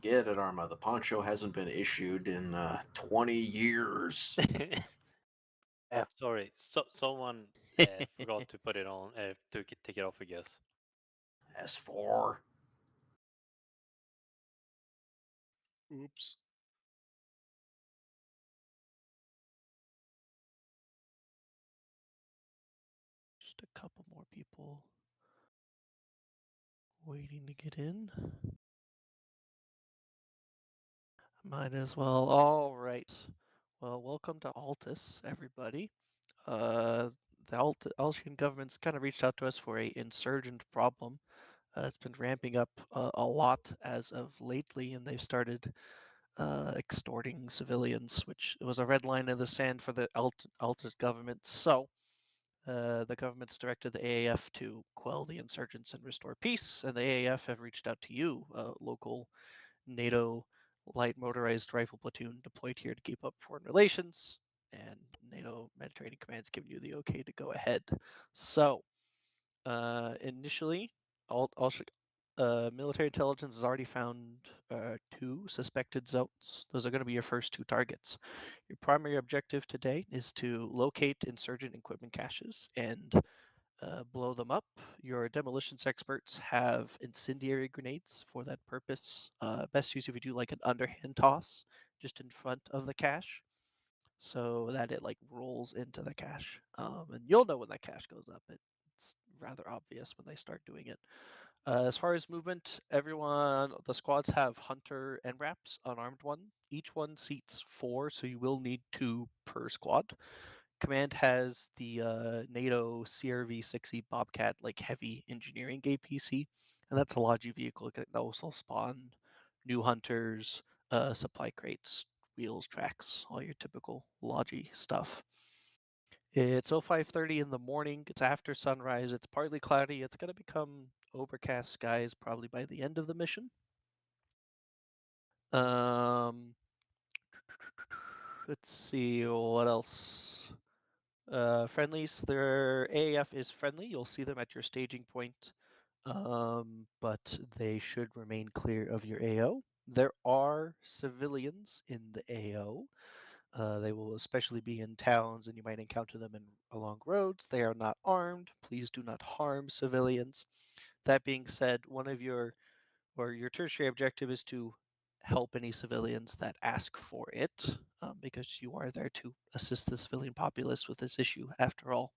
forget it, Arma. The poncho hasn't been issued in 20 years. Sorry, someone forgot to put it on, take it off, I guess. S4. Oops. Just a couple more people waiting to get in. Might as well. All right. Well, welcome to Altis, everybody. The Altian government's kind of reached out to us for a insurgent problem. It's been ramping up a lot as of lately, and they've started extorting civilians, which was a red line in the sand for the Altis government. So the government's directed the AAF to quell the insurgents and restore peace, and the AAF have reached out to you, local NATO light motorized rifle platoon deployed here to keep up foreign relations, and NATO Mediterranean Command's given you the okay to go ahead. So, initially, military intelligence has already found 2 suspected zones. Those are going to be your first 2 targets. Your primary objective today is to locate insurgent equipment caches and blow them up. Your demolitions experts have incendiary grenades for that purpose. Best use if you do like an underhand toss just in front of the cache so that it like rolls into the cache. And you'll know when that cache goes up. It's rather obvious when they start doing it. As far as movement, the squads have Hunter and Wraps, unarmed one. Each one seats 4, so you will need 2 per squad. Command has the NATO CRV-60 Bobcat like heavy engineering APC, and that's a Logi vehicle that also spawn new hunters, supply crates, wheels, tracks, all your typical Logi stuff. It's 05:30 in the morning. It's after sunrise. It's partly cloudy. It's going to become overcast skies probably by the end of the mission. Let's see what else. Friendlies, their AAF is friendly. You'll see them at your staging point, but they should remain clear of your AO. There are civilians in the AO. They will especially be in towns, and you might encounter them along roads. They are not armed. Please do not harm civilians. That being said, your tertiary objective is to help any civilians that ask for it, because you are there to assist the civilian populace with this issue after all.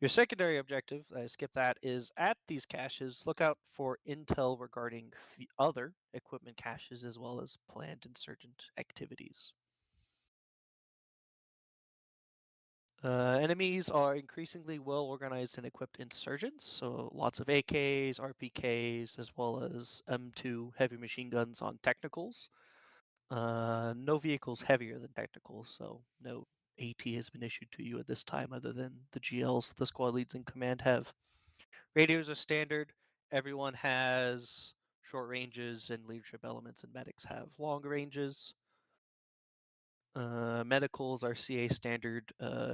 Your secondary objective, I skip that, is at these caches, look out for intel regarding other equipment caches as well as planned insurgent activities. Enemies are increasingly well-organized and equipped insurgents, so lots of AKs, RPKs, as well as M2 heavy machine guns on technicals. No vehicles heavier than technicals, so no AT has been issued to you at this time other than the GLs the squad leads in command have. Radios are standard. Everyone has short ranges, and leadership elements and medics have long ranges. Medicals are CA standard,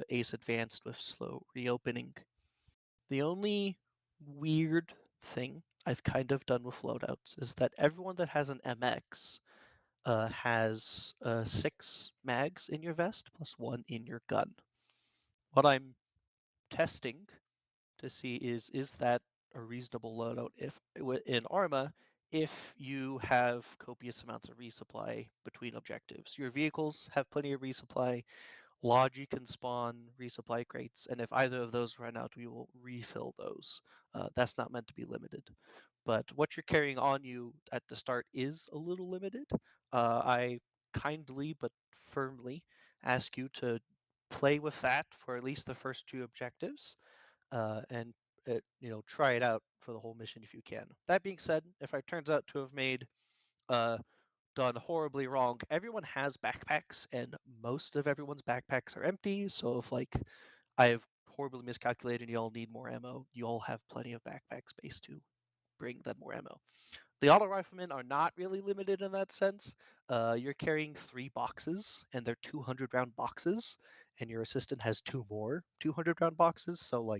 ACE advanced with slow reopening. The only weird thing I've kind of done with loadouts is that everyone that has an MX has 6 mags in your vest plus 1 in your gun. What I'm testing to see is that a reasonable loadout if in Arma if you have copious amounts of resupply between objectives. Your vehicles have plenty of resupply. Logi can spawn resupply crates, and if either of those run out, we will refill those. That's not meant to be limited. But what you're carrying on you at the start is a little limited. I kindly but firmly ask you to play with that for at least the first 2 objectives, and try it out for the whole mission if you can. That being said, if it turns out to have done horribly wrong, everyone has backpacks, and most of everyone's backpacks are empty. So if I have horribly miscalculated and you all need more ammo, you all have plenty of backpack space to bring them more ammo. The auto riflemen are not really limited in that sense. You're carrying 3 boxes, and they're 200 round boxes, and your assistant has 2 more 200 round boxes. So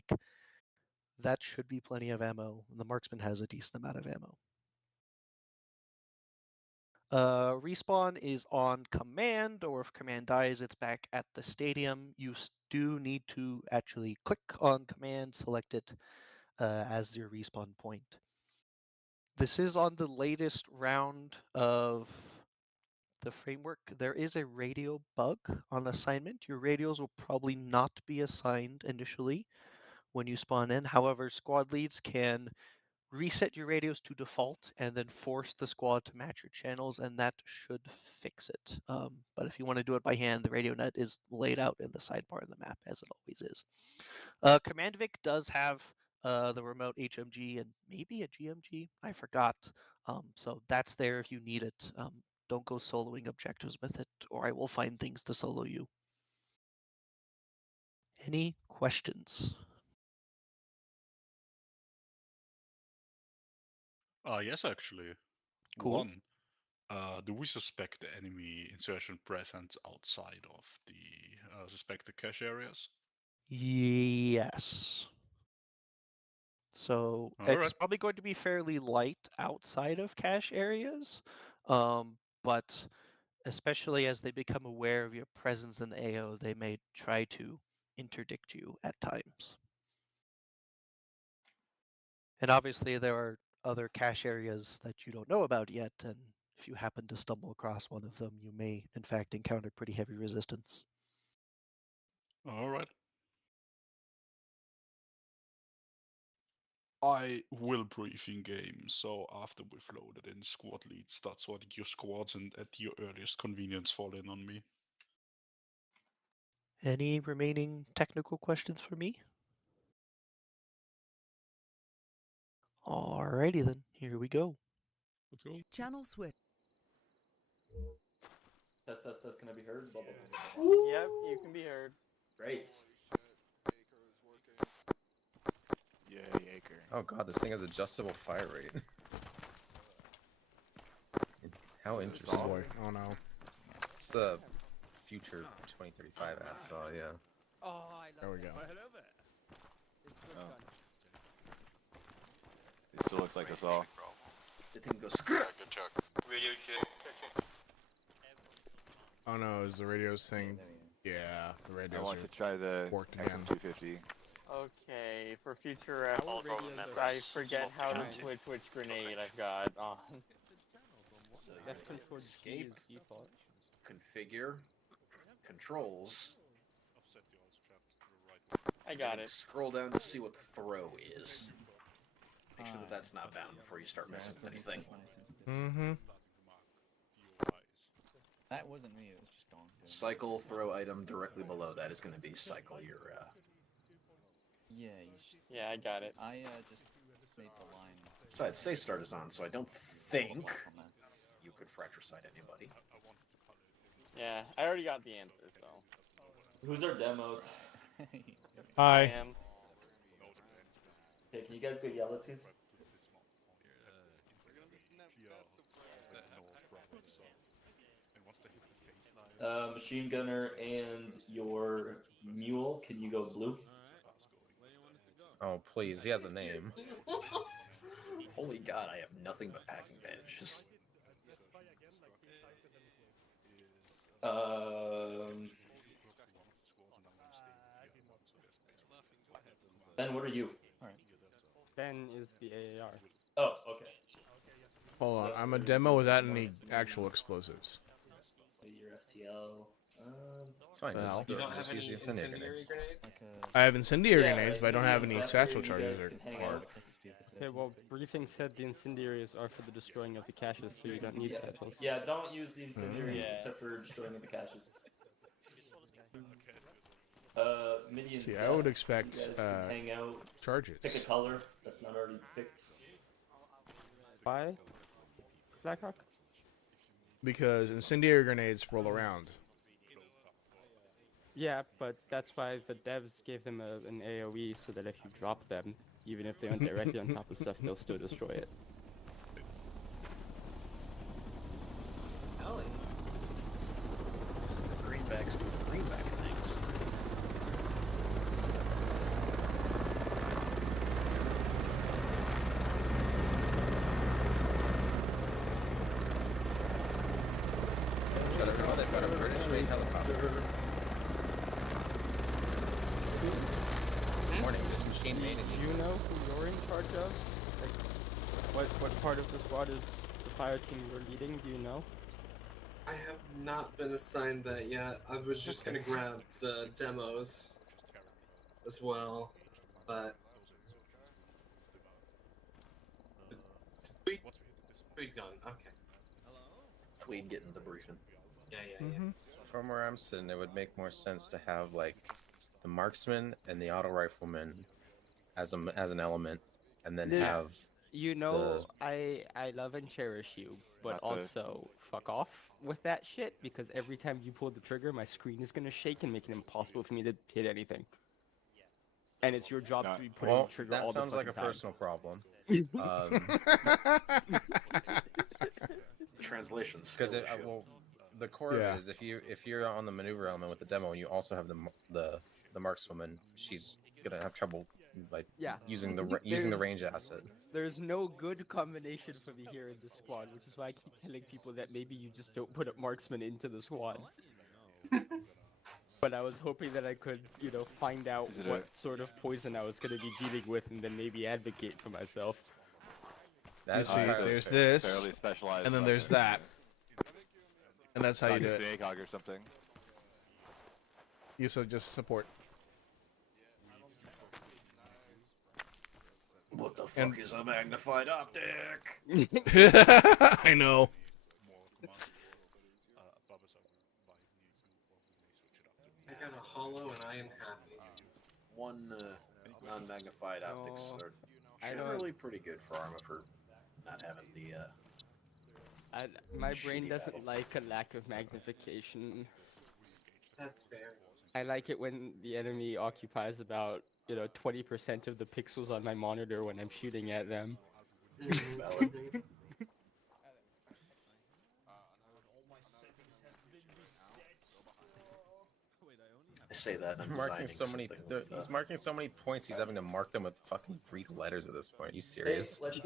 that should be plenty of ammo. And the marksman has a decent amount of ammo. Respawn is on command, or if command dies, it's back at the stadium. You do need to actually click on command, select it as your respawn point. This is on the latest round of the framework. There is a radio bug on assignment. Your radios will probably not be assigned initially when you spawn in. However, squad leads can reset your radios to default and then force the squad to match your channels, and that should fix it. But if you want to do it by hand, the radio net is laid out in the sidebar in the map, as it always is. Command Vic does have the remote HMG and maybe a GMG. I forgot. So that's there if you need it. Don't go soloing objectives with it, or I will find things to solo you. Any questions? Yes, actually. Cool. One, do we suspect the enemy insurgent presence outside of the suspected cache areas? Yes. So All it's right. probably going to be fairly light outside of cache areas, but especially as they become aware of your presence in the AO, they may try to interdict you at times. And obviously there are other cache areas that you don't know about yet, and if you happen to stumble across one of them, you may in fact encounter pretty heavy resistance. All right. I will brief in game, so after we've loaded in squad leads, that's what your squads and at your earliest convenience fall in on me. Any remaining technical questions for me? Alrighty then, here we go. Let's go. Channel switch. Test, can I be heard? Blah, blah, blah, blah, blah. Yep, you can be heard. Great. Yay, Acre. Oh god, this thing has adjustable fire rate. How interesting. Oh boy. Oh no. It's the future 2035 saw, yeah. Oh, I love There we go. It still looks like us all. The thing goes screw. Good check. Radio check. Oh no, is the radios thing? Yeah, the I radios want are to try the worked again. XM250. Okay, for future Our reference, radios I forget how to Right. switch which grenade I've got on. So you're Left gonna control G escape, is default. configure, controls. I got and it. Scroll down to see what throw is. Make sure that that's not bound before you start messing with anything. Mm-hmm. That wasn't me, it was just gone. Cycle throw item directly below that is going to be cycle your. Yeah, Yeah, I got it. I just made the line. Besides, safe start is on, so I don't think you could fracture sight anybody. Yeah, I already got the answer, so. Who's our demos? I Hi. am. Okay, can you guys go yellow too? Machine gunner and your mule, can you go blue? Oh please, he has a name. Holy god, I have nothing but packing bandages. Ben, what are you? Ben is the AAR. Oh, okay. Hold on, I'm a demo without any actual explosives. Your FTL. It's fine, Well. just, You just use the incendiary grenades. I have incendiary Yeah, grenades, right, but I don't maybe have on any Saturday satchel you charges guys or. can hang out. Okay, well, briefing said the incendiaries are for the destroying of the caches, so you don't need Yeah. satchels. Yeah, don't use the incendiaries Yeah. except for destroying the caches. Midi and See, I Seth, would you expect guys can hang out. Pick a charges. color that's not already picked. Why? Blackhawk? Because incendiary grenades roll around. Yeah, but that's why the devs gave them an AoE so that if you drop them, even if they aren't directly on top of stuff, they'll still destroy it. Ellie. The greenbacks do the greenback things. helicopter. Morning, just machine made it. Do you know who you're in charge of? Like, what part of the squad is the fire team you're leading? Do you know? I have not been assigned that yet. I was just gonna grab the demos as well, but Tweed's gone. Okay. Tweed getting the briefing. Yeah. From where I'm sitting, it would make more sense to have like the marksman and the auto rifleman as an element, and then have. You know, I love and cherish you, but also fuck off with that shit, because every time you pull the trigger, my screen is gonna shake and make it impossible for me to hit anything. And it's your job to be putting the trigger all the That sounds like a time. personal problem. Translations. Because the core of it is if you're on the maneuver element with the demo and you also have the markswoman, she's gonna have trouble like using the range asset. There's no good combination for me here in this squad, which is why I keep telling people that maybe you just don't put a marksman into the squad. But I was hoping that I could, find out what sort of poison I was going to be dealing with, and then maybe advocate for myself. You see, there's this, and then there's that, and that's how you do it. Or something. You just support. What the fuck is a magnified optic? I know. I got a hollow and I am happy. One non-magnified optics are generally pretty good for armor for not having the. My brain doesn't like a lack of magnification. That's fair. I like it when the enemy occupies about 20% of the pixels on my monitor when I'm shooting at them. I say that. I'm marking so many. He's marking so many points. He's having to mark them with fucking Greek letters at this point. Are you serious? Hey, let's,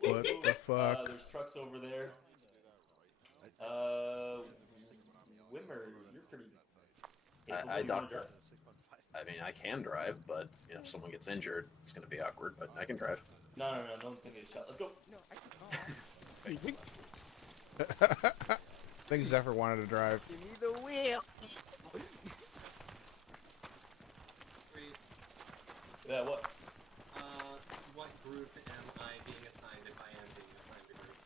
what the fuck? There's trucks over there. Wimmer, you're pretty. I doctor. I mean, I can drive, but if someone gets injured, it's gonna be awkward. But I can drive. No one's gonna get shot. Let's go. No, I can I think Zephyr wanted to drive. Give me the wheel. Yeah, what? What group am I being assigned if I am being assigned a group?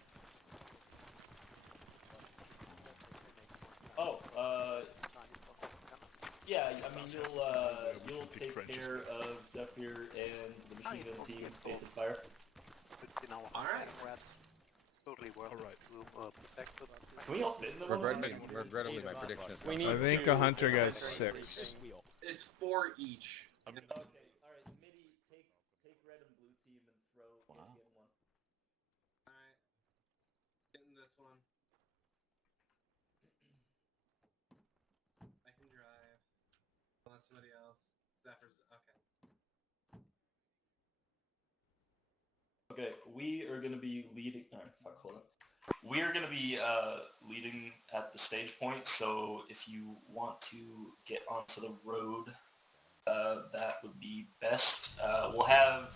Yeah, I mean, you'll take care of Zephyr and the machine gun team, basic fire. Alright. Can we all fit in the one? Regrettably, my prediction is. I think a hunter gets 6. It's 4 each. Okay, alright, Midi, take red and blue team and throw in one. Alright. Getting this one. I can drive. Unless somebody else. Zephyr's okay. Okay, we are gonna be leading. Alright, fuck, hold on. We are gonna be leading at the stage point, so if you want to get onto the road, that would be best. We'll have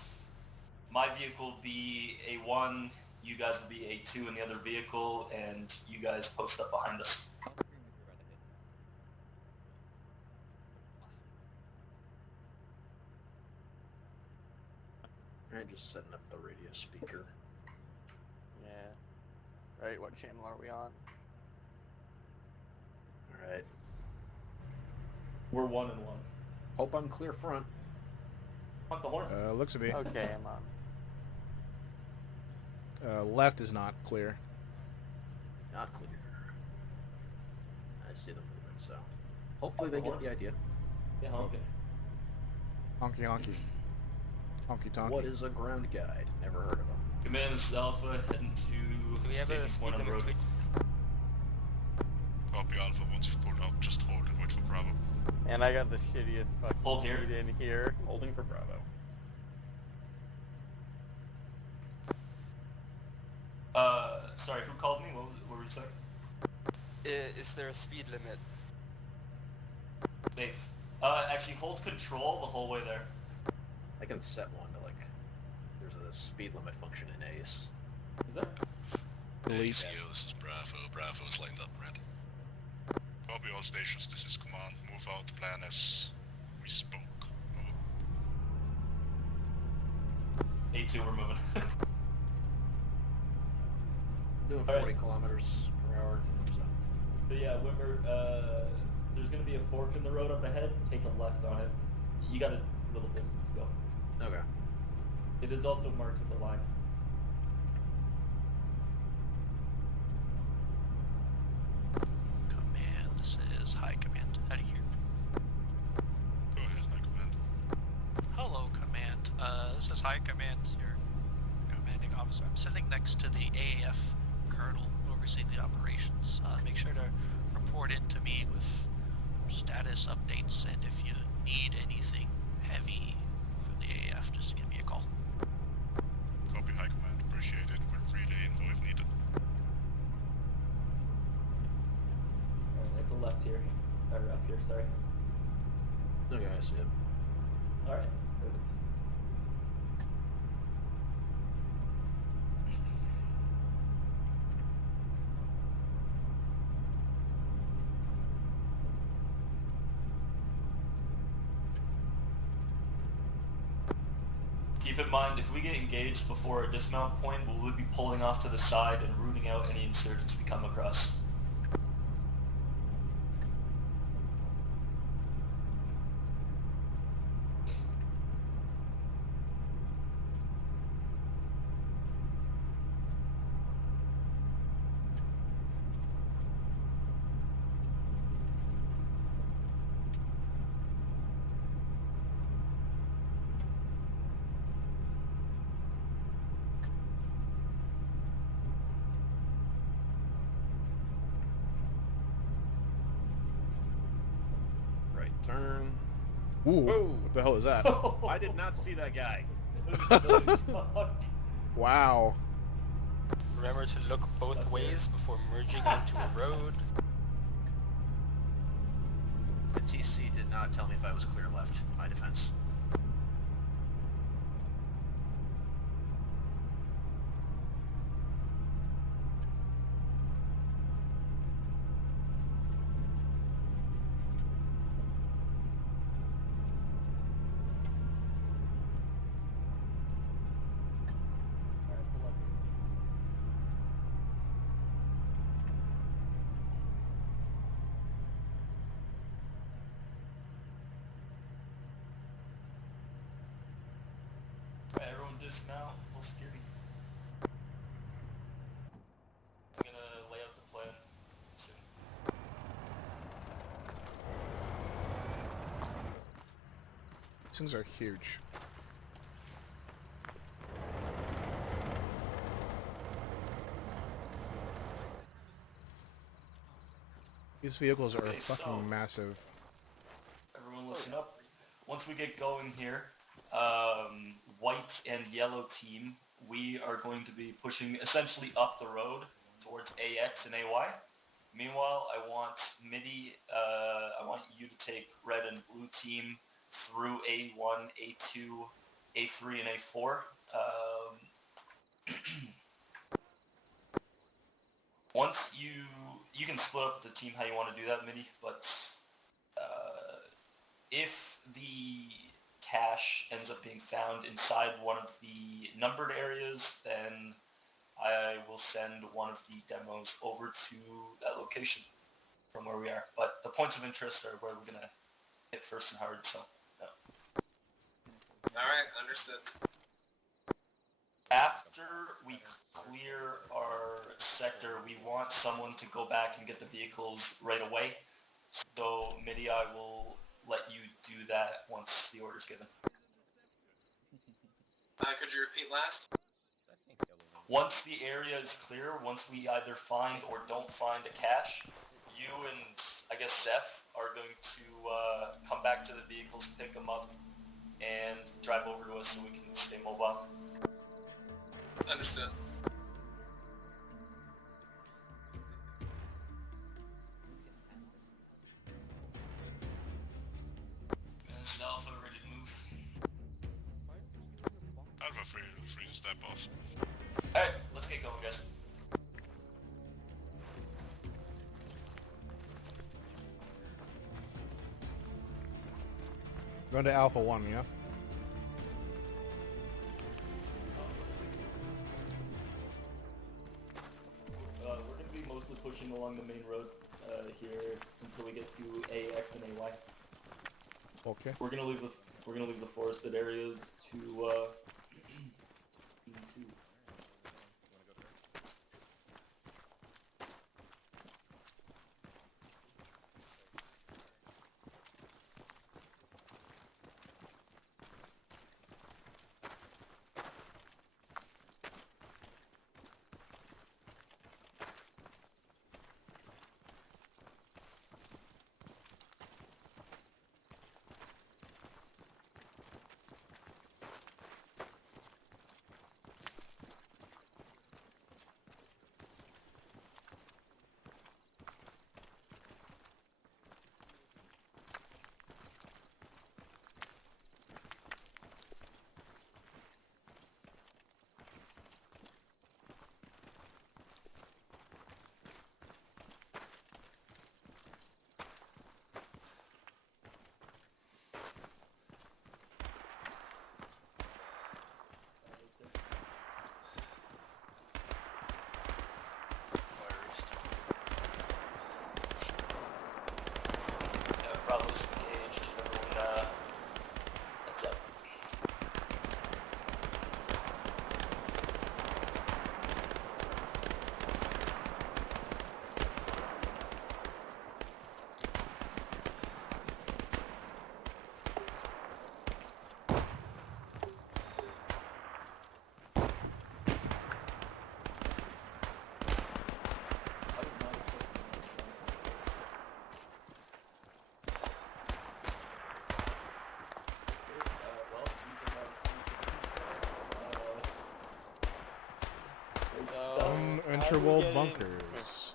my vehicle be A1, you guys will be A2 in the other vehicle, and you guys post up behind us. Alright, just setting up the radio speaker. Yeah. Right, what channel are we on? Alright. We're 1 and 1. Hope I'm clear front. Hunt the horn. Looks to be. Okay, I'm on. Left is not clear. Not clear. I see them moving, so hopefully they get the idea. Yeah, okay. Honky honky. Honky tonky. What is a ground guide? Never heard of them. Command, this is Alpha, heading to staging point on the road. Copy Alpha, once you've pulled up, just hold and wait for Bravo. And I got the shittiest Hold fucking here. lead in here. Holding for Bravo. Sorry, who called me? What were you saying? Is there a speed limit? Safe. Actually, hold control the whole way there. I can set one to like. There's a speed limit function in Ace. Is there? Delete. CO, this is Bravo. Bravo is lined up red. Copy all stations, this is command. Move out, plan as we spoke. Over. A2, we're moving. Doing 40 kilometers per hour. So yeah, Wimmer, there's gonna be a fork in the road up ahead. Take a left on it. You got a little distance to go. Okay. It is also marked with a line. Command, this is High Command. Out of here. Go ahead, High Command. Hello, Command. This is High Command, your commanding officer. I'm sitting next to the AAF Colonel overseeing the operations. Make sure to report in to me with status updates, and if you need anything heavy from the AAF, just give me a call. Copy, High Command. Appreciate it. We're relaying though if needed. Alright, that's a left here. Or up here, sorry. Okay, I see it. Alright, perfect. Keep in mind, if we get engaged before a dismount point, we'll be pulling off to the side and rooting out any insurgents we come across. Right turn. Ooh, Whoa. what the hell is that? I did not see that guy. Wow. Remember to look both ways before merging into a road. The TC did not tell me if I was clear left. My defense. Alright, everyone dismount, full security. I'm gonna lay out the plan soon. These things are huge. These vehicles are Okay, fucking so- massive. Everyone listen up. Once we get going here, white and yellow team, we are going to be pushing essentially up the road towards AX and AY. Meanwhile, I want I want you to take red and blue team through A1, A2, A3, and A4. Once you can split up the team how you want to do that, Midi, but if the cache ends up being found inside one of the numbered areas, then I will send one of the demos over to that location from where we are. But the points of interest are where we're gonna hit first and hard, so yeah. Alright, understood. After we clear our sector, we want someone to go back and get the vehicles right away. So Midi, I will let you do that once the order's given. Could you repeat last? Once the area is clear, once we either find or don't find a cache, you and I guess Zeph are going to come back to the vehicles, pick them up, and drive over to us so we can stay mobile. Understood. off. Alright, let's get going, guys. Going to Alpha 1, yeah? We're going to be mostly pushing along the main road here until we get to AX and AY. Okay. We're gonna leave the forested areas to E2. Bravo's engaged. Everyone, heads up. Unenterable bunkers.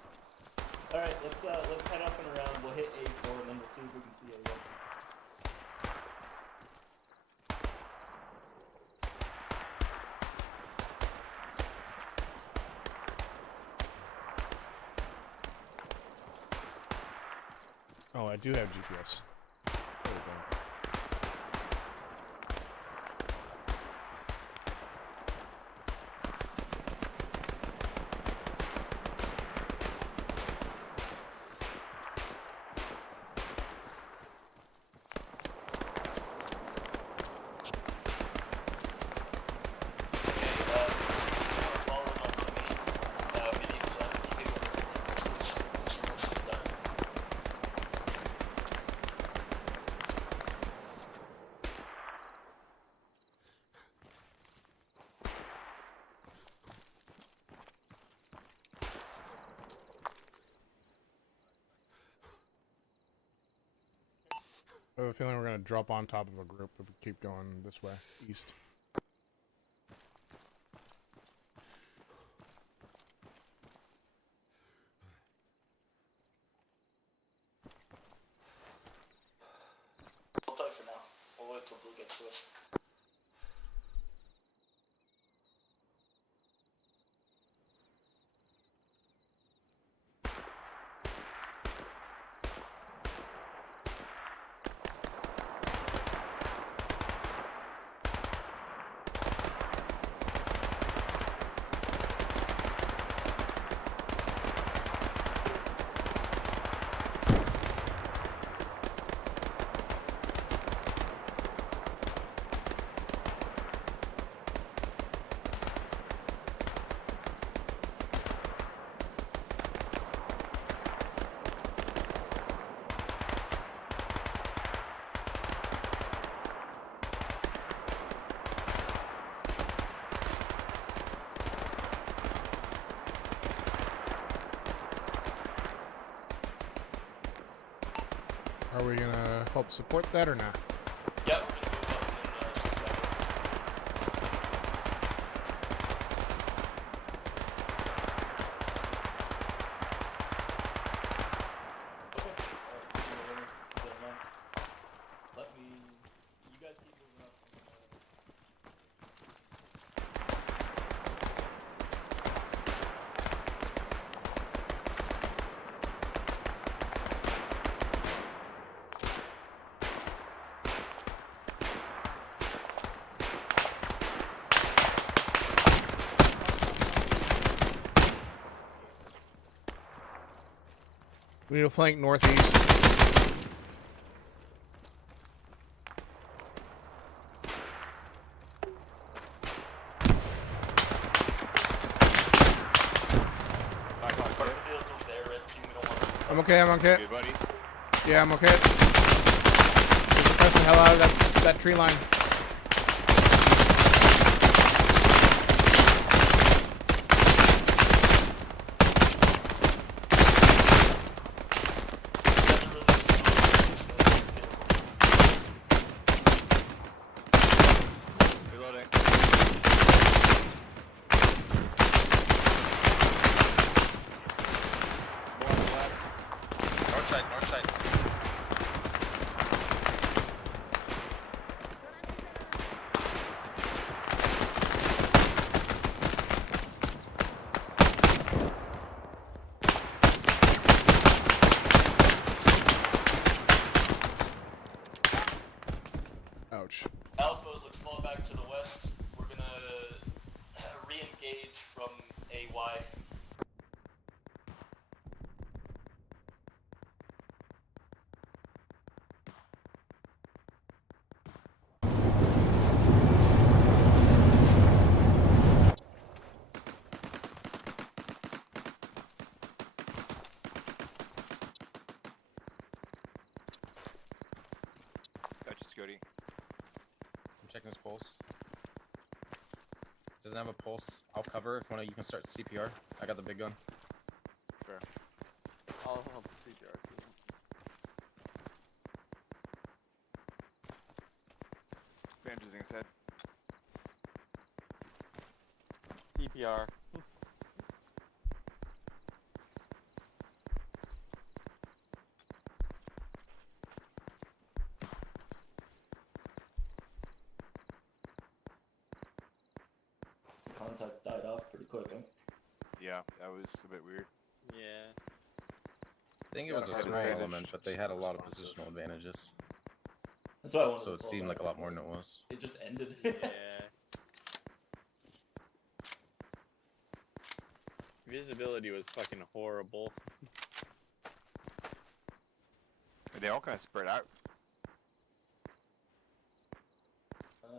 Alright, let's head up and around. We'll hit A4 and then we'll see if we can see A1. Oh, I do have GPS. There we go. I have a feeling we're going to drop on top of a group if we keep going this way, east. We'll talk for now. We'll wait till Blue gets to us. Are we gonna help support that or not? Yeah, we're gonna move up and Let me. You guys keep moving up. We need to flank northeast. I'm okay, I'm okay. Good, buddy. Yeah, I'm okay. Just press the hell out of that tree line. Reloading. North side, north side. Ouch. Alpha, let's fall back to the west. We're gonna re-engage from AY. Gotcha, Scotty. I'm checking his pulse. Doesn't have a pulse. I'll cover if one of you can start CPR. I got the big gun. Fair. I'll help CPR. Bandaging his head. CPR. Contact died off pretty quick, huh? Yeah, that was a bit weird. Yeah. I think it was a small element, but they had a lot of positional advantages. That's why I wanted So to it fall seemed back. like a lot more than it was. It just ended. Yeah. Visibility was fucking horrible. They all kind of spread out.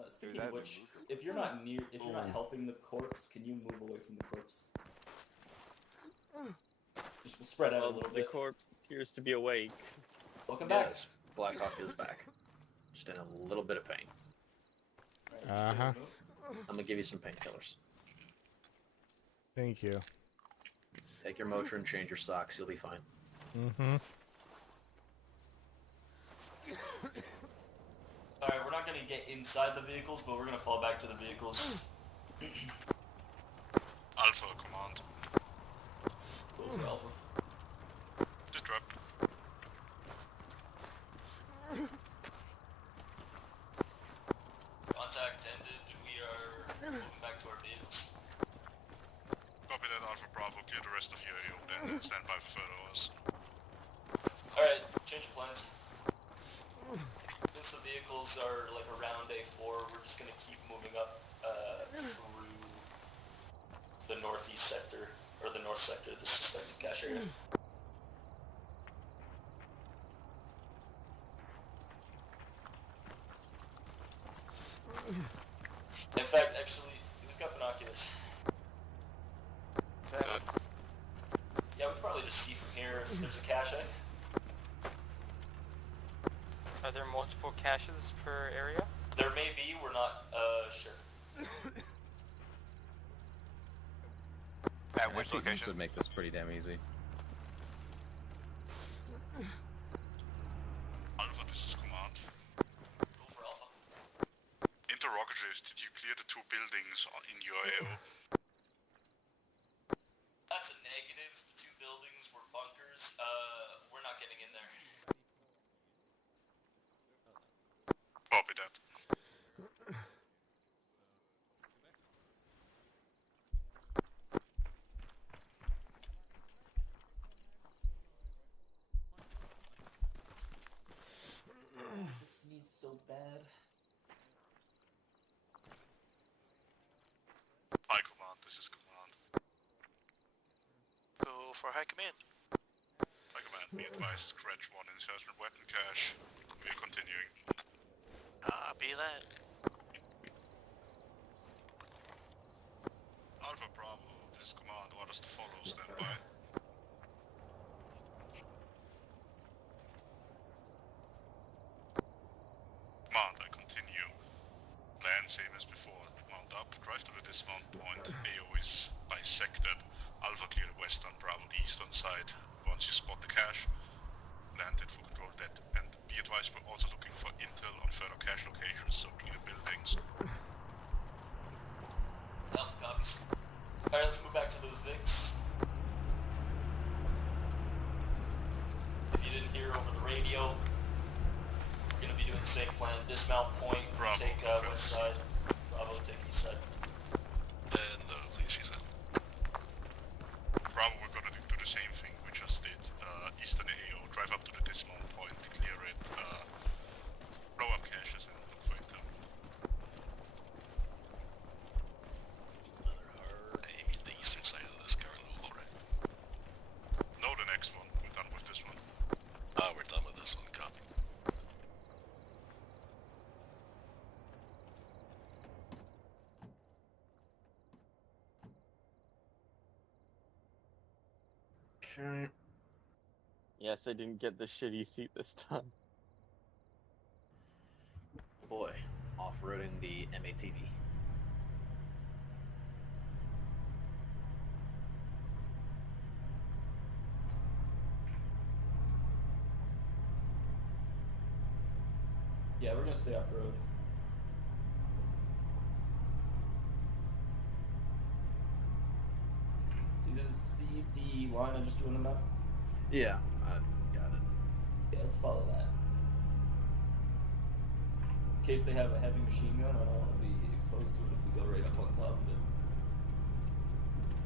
Speaking of which, if you're not helping the corpse, can you move away from the corpse? Just we'll spread out a little The bit. corpse appears to be awake. Welcome back. Yes, Blackhawk is back. Just in a little bit of pain. Uh-huh. I'm gonna give you some painkillers. Thank you. Take your Motrin, change your socks, you'll be fine. Mm-hmm. Alright, we're not gonna get inside the vehicles, but we're gonna fall back to the vehicles. Alpha command. Go for Alpha. Disrupt. Contact ended. We are moving back to our vehicles. Copy that, Alpha Bravo. Clear the rest of your AO, then stand by for further orders. Alright, change of plans. Since the vehicles are like around A4, we're just gonna keep moving up through the northeast sector, or the north sector of the suspected cache area. In fact, actually, who's got binoculars? Yeah, we can probably just see from here if there's a cache. Are there multiple caches per area? There may be, we're not sure. At which location? This would make this pretty damn easy. Alpha, this is command. Go for Alpha. Interrogatories, did you clear the two buildings in your AO? That's a negative. The two buildings were bunkers. We're not getting in there. Copy that. This sneeze so bad. High command, this is command. Go for high command. High command. Command, be advised, scratch 1 insurgent weapon cache. We are continuing. Be that. Alpha Bravo, this is command, orders to follow, stand by. Command, I continue. Plan same as before. Mount up, drive to the dismount point. AO is bisected. Alpha clear western, Bravo eastern side. Once you spot the cache, land it for control dead. And be advised, we're also looking for intel on further cache locations, so clear buildings. Alpha copies. Alright, let's move back to those Vics. If you didn't hear over the radio, we're going to be doing the same plan. Dismount point, Bravo, take west side. Bravo, take east side. And please, she said. Bravo, we're gonna do the same thing we just did. Eastern AO, drive up to the dismount point, clear it, blow up caches and look for intel. Aim at the eastern side of this current move already. No, the next one. We're done with this one. We're done with this one, copy. Okay. Yes, I didn't get the shitty seat this time. Boy, off-roading the MATV. Yeah, we're gonna stay off road. Do you guys see the line I just drew on the map? Yeah, I got it. Yeah, let's follow that. In case they have a heavy machine gun, I don't want to be exposed to it if we go right up on top of it.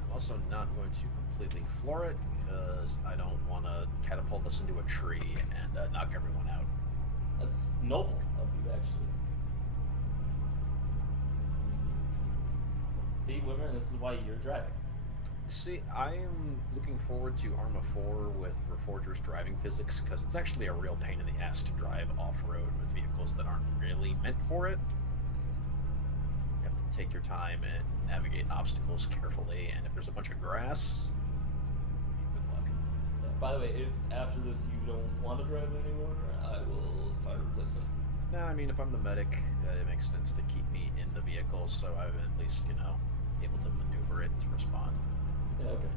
I'm also not going to completely floor it because I don't want to catapult us into a tree and knock everyone out. That's noble of you, actually. See, Wimmer, this is why you're driving. See, I am looking forward to Arma 4 with Reforger's driving physics because it's actually a real pain in the ass to drive off-road with vehicles that aren't really meant for it. You have to take your time and navigate obstacles carefully, and if there's a bunch of grass, good luck. Yeah, by the way, if after this you don't want to drive anymore, I will find a replacement. Nah, I mean, if I'm the medic, it makes sense to keep me in the vehicle so I'm at least, you know, able to maneuver it to respond. Yeah, okay.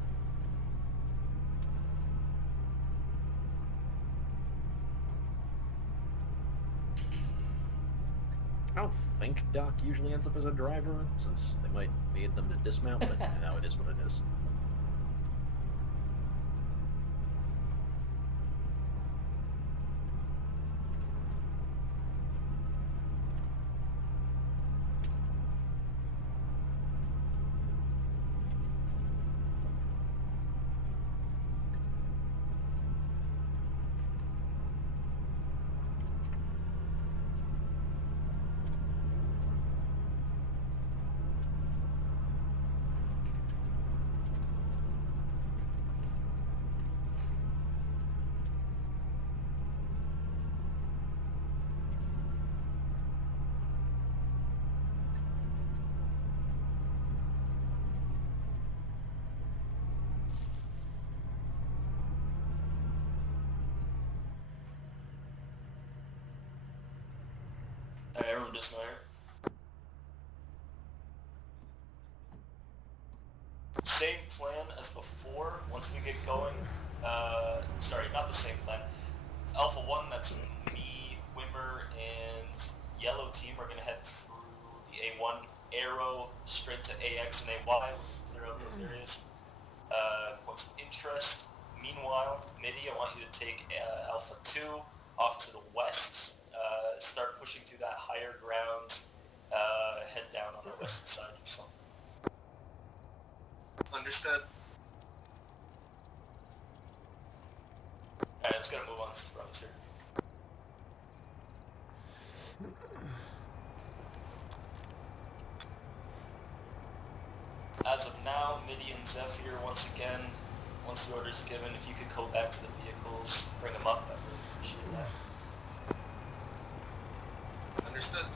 I don't think Doc usually ends up as a driver, since they might need them to dismount, but you know, it is what it is. Alright, everyone dismount. Same plan as before, once we get going, sorry, not the same plan. Alpha 1, that's me, Wimmer, and Yellow Team are going to head through the A1 arrow straight to AX and AY, clear out those areas. Points of interest. Meanwhile, MIDI, I want you to take Alpha 2 off to the west, start pushing through that higher ground, head down on the western side. So. Understood. Alright, let's gotta move on. Bravo's here. As of now, MIDI and Zephyr once again once the order is given, if you could go back to the vehicles, bring them up, I'd really appreciate that. Understood.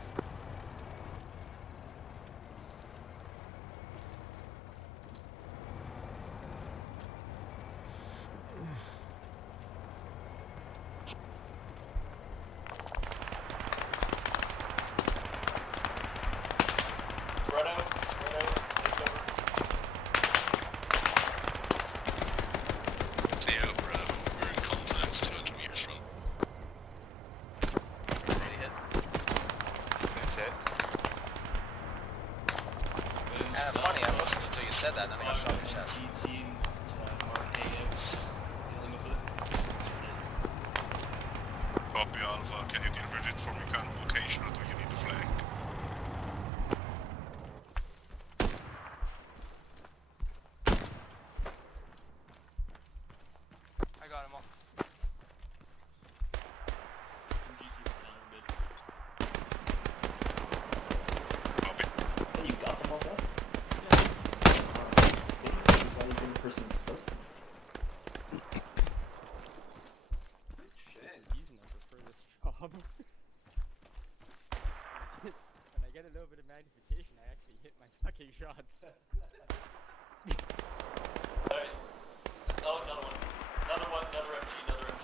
Funny, I listened until you said that, and then I got shot in the chest. Copy Alpha, can you deal with it from your current location or do you need the flag? I got him all. Hey, you got them all, Seth? See, why you bring a person's scope? Using them for this job. When I get a little bit of magnification, I actually hit my fucking shots. Alright. Oh, another one. Another MG, another MG.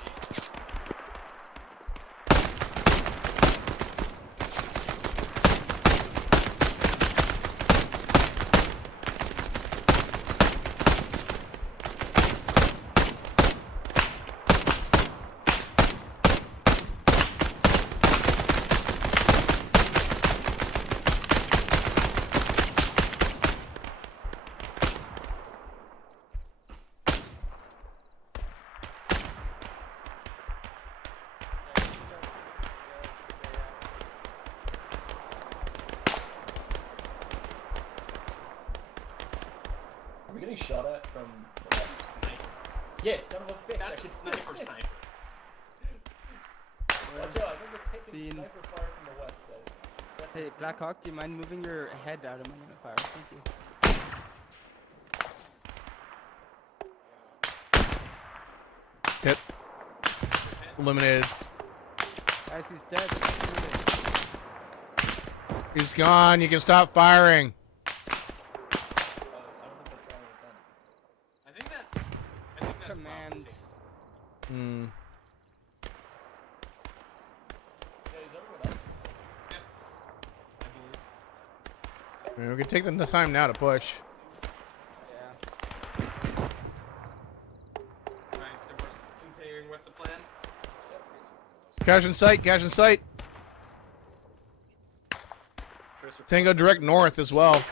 Are we getting shot at from the west? Yes, son of a bitch! That's a sniper. Watch out, I think it's taking Seen. sniper fire from the west, guys. Seth, Hey, seen? Blackhawk, do you mind moving your head out of my line of fire? Thank you. Hit. Eliminated. Guys, he's dead. He's gone. You can stop firing. I think that's Command. Hmm. I mean, we can take the time now to push. Alright, so we're continuing with the plan. Cash in sight. Cash in sight. Tango direct north as well.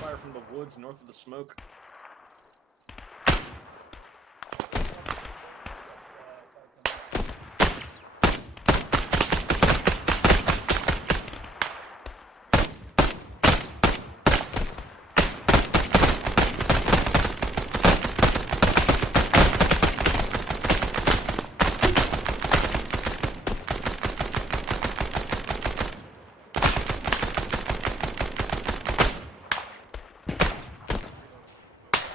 Fire from the woods north of the smoke.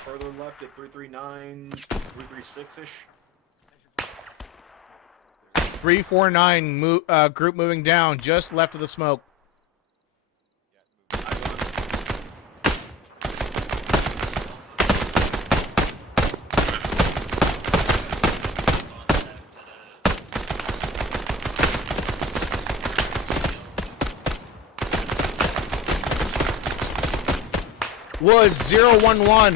Further left at 339, 336-ish. 349 group moving down just left of the smoke. Woods 011.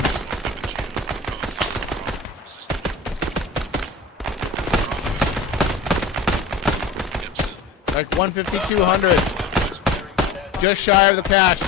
Like 150-200. Just shy of the cache.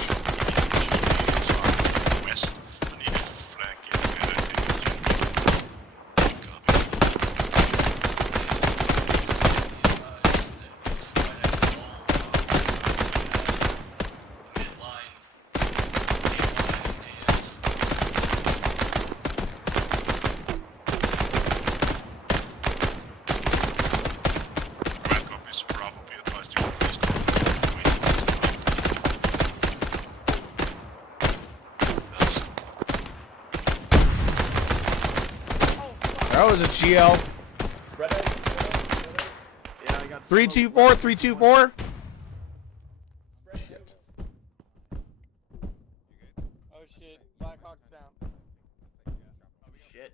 That was a GL. Spread out. Yeah, I got 324, 324. Shit. Oh shit, Blackhawk's down. Shit.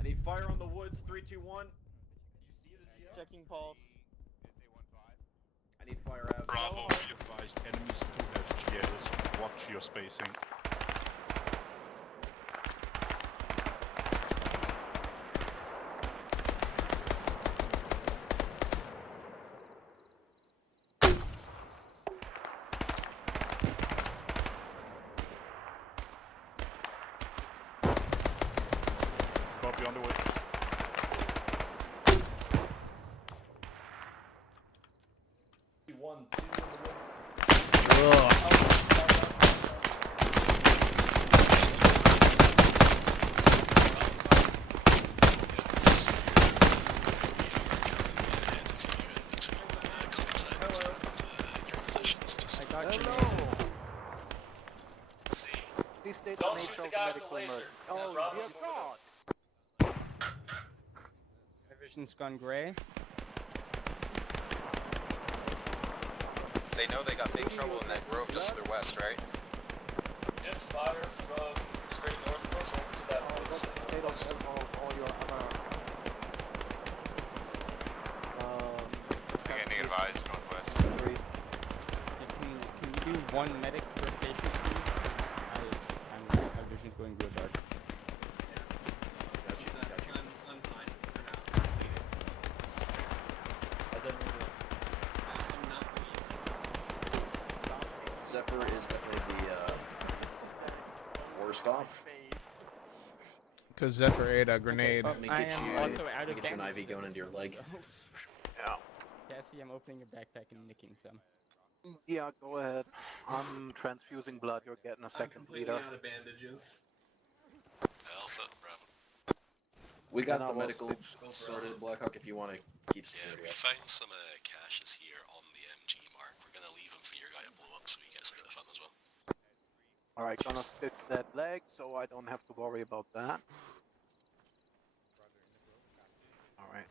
I need fire on the woods. 321. Checking pulse. I need fire out. Bravo, be advised, enemies do have GLs. Watch your spacing. Copy on the way. One, two in the woods. I got you. Please state the Don't nature shoot the of guy the with the medical laser. emergency. Yeah, Oh, Bravo's dear moving up. God. My vision's gone gray. They know they got big trouble in that grove just to their west, right? Just fire from straight north of us over to that woods. State of all your other. Beginning advised, northwest. Breeze. Can you do one medic per patient, please? My vision's going real dark. I'm fine for now. How's everyone doing? I'm not bleeding. Zephyr is definitely the worst off. Because Zephyr ate a grenade. Let me I get am you, also out of get you an bandage. IV going into your leg. Yeah. Cassie, I'm opening your backpack and nicking some. Yeah, go ahead. I'm transfusing blood. You're getting a I'm second completely liter. out of bandages. Alpha, Bravo. We got And the I'll medical stitch- sorted, Blackhawk, if you want to keep Yeah, security we up. found some caches here on the MG mark. We're gonna leave them for your guy to blow up so you guys get the fun as well. Alright, gonna stitch that leg so I don't have to worry about that. Alright.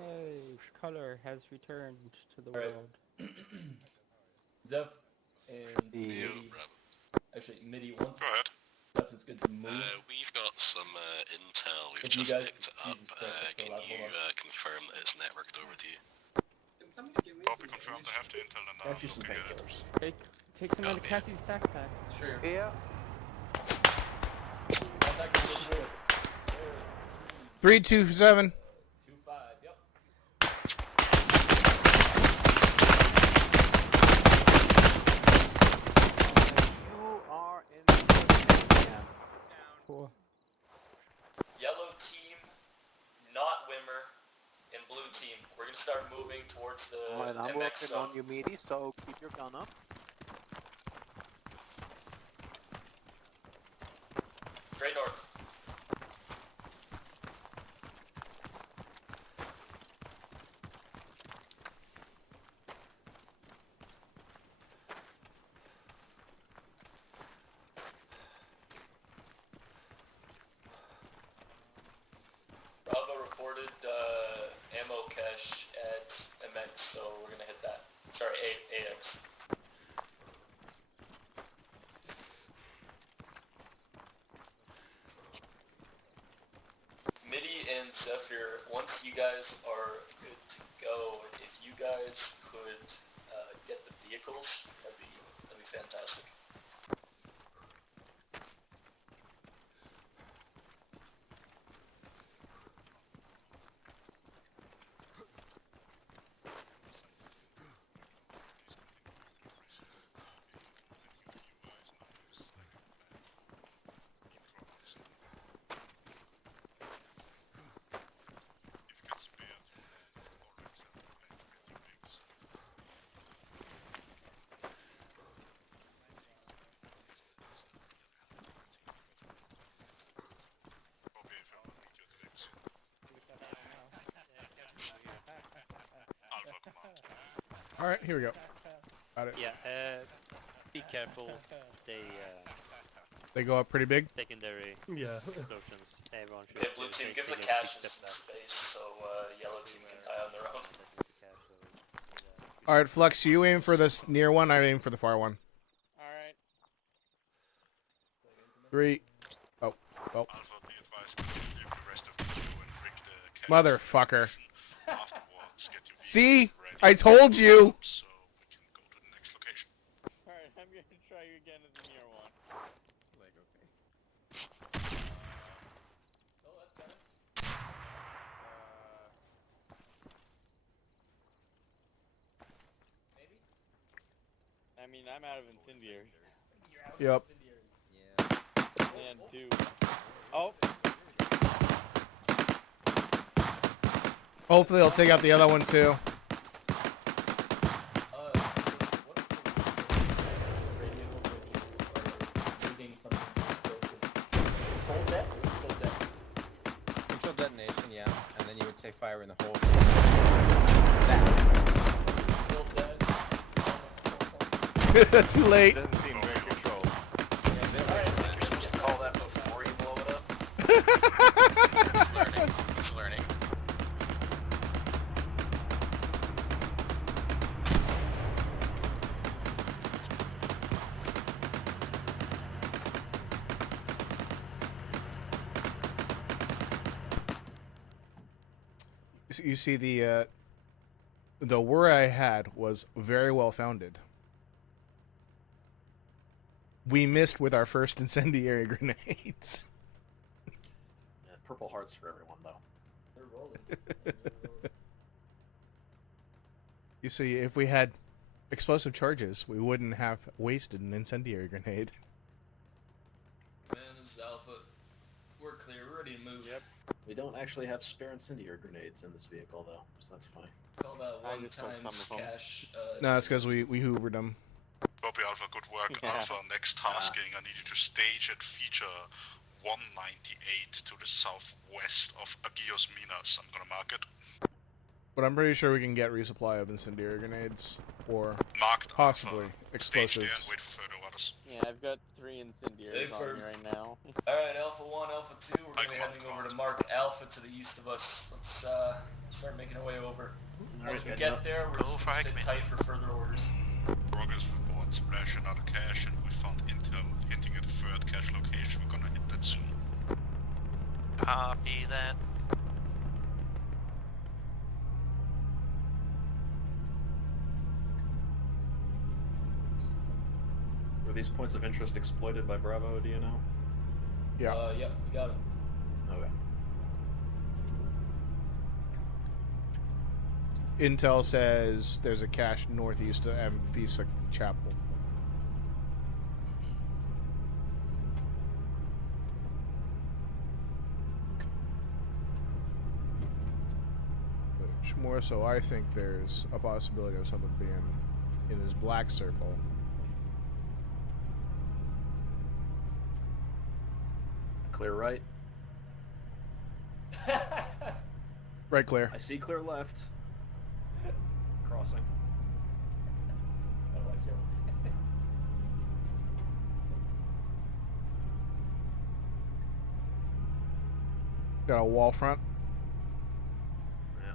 Hey, color has returned to the Alright. world. Zeph and Yo, Midi. Bravo. Actually, Midi, once Go ahead. Zeph is good to move. We've got some intel. We've If you just guys- picked it up. Jesus Christ, that's so Can loud. you Hold on. confirm that it's networked over to you? Can somebody give me Copy some confirmed. I have the intel and Got you some looking at it. painkillers. Take some out of Copy. Cassie's backpack. Sure. Yeah. Contact with the woods. 327. 2-5, yep. You are in the again. Cool. Yellow team, not Wimmer, and blue team. We're gonna start moving towards the Alright, I'm MX working zone. on you, Meaty, so keep your gun up. Straight north. Bravo reported ammo cache at MX, so we're gonna hit that. Sorry, AX. Midi and Zephyr, once you guys are good to go, if you guys could get the vehicles, that'd be fantastic. Alright, here we go. Got it. Yeah, be careful. They go up pretty big. Secondary Yeah. explosions. Everyone should Okay, blue team, give the caches space so yellow team can die on their own. All right, Flux, you aim for this near one. I aim for the far one. Alright. 3. Oh. Alpha, be advised to leave the rest of the crew and rig the cache Motherfucker. afterwards. Get your See? vehicles ready I told you. so we can go to the next location. Alright, I'm gonna try you again at the near one. Like, okay. Oh, that's better. Maybe? I mean, I'm out of incendiaries. You're out Yep. of incendiaries. Yeah. And 2. Oh! Hopefully, they'll take out the other one too. What's the radio or reading something explosive? Control deck or control deck? Control detonation, yeah. And then you would say fire in the hole. Control deck. Too late. Doesn't seem very controlled. You're supposed to call that before you blow it up. Learning. You see, the worry I had was very well founded. We missed with our first incendiary grenades. Yeah, purple hearts for everyone, though. They're rolling. You see, if we had explosive charges, we wouldn't have wasted an incendiary grenade. Man, this is Alpha. We're clear, we're ready to move. Yep. We don't actually have spare incendiary grenades in this vehicle, though, so that's fine. Call that I one just took time some of them. cache. No, it's because we hoovered them. Copy Alpha, good work. Yeah. Alpha, next tasking, I need you to stage and feature 198 to the southwest of Agios Minas. I'm gonna mark it. But I'm pretty sure we can get resupply of incendiary grenades or Marked possibly Alpha. Stage there and explosives. wait for further orders. Yeah, I've got 3 incendiaries on me right now. Alright, Alpha 1, Alpha 2, we're gonna be heading over to Mark Alpha to the east of us. Let's start making our way over. Once we get there, we're just gonna sit tight for further orders. Progress report, splash another cache, and we found intel hinting at a third cache location. We're gonna hit that soon. Copy that. Were these points of interest exploited by Bravo, do you know? Yeah. Yep, we got him. Okay. Intel says there's a cache northeast of Visa Chapel. Which, more so, I think there's a possibility of something being in this black circle. Clear right. Right, clear. I see clear left. Crossing. Gotta watch out. Got a wall front. Yeah.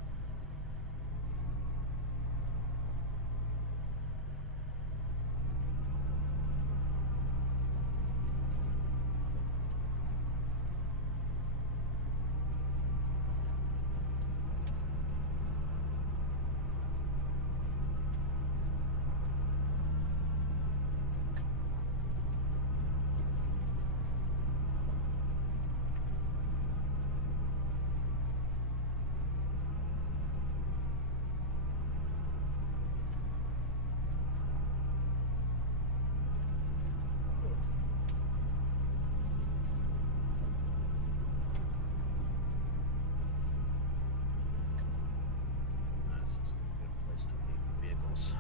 This is a good place to leave the vehicles.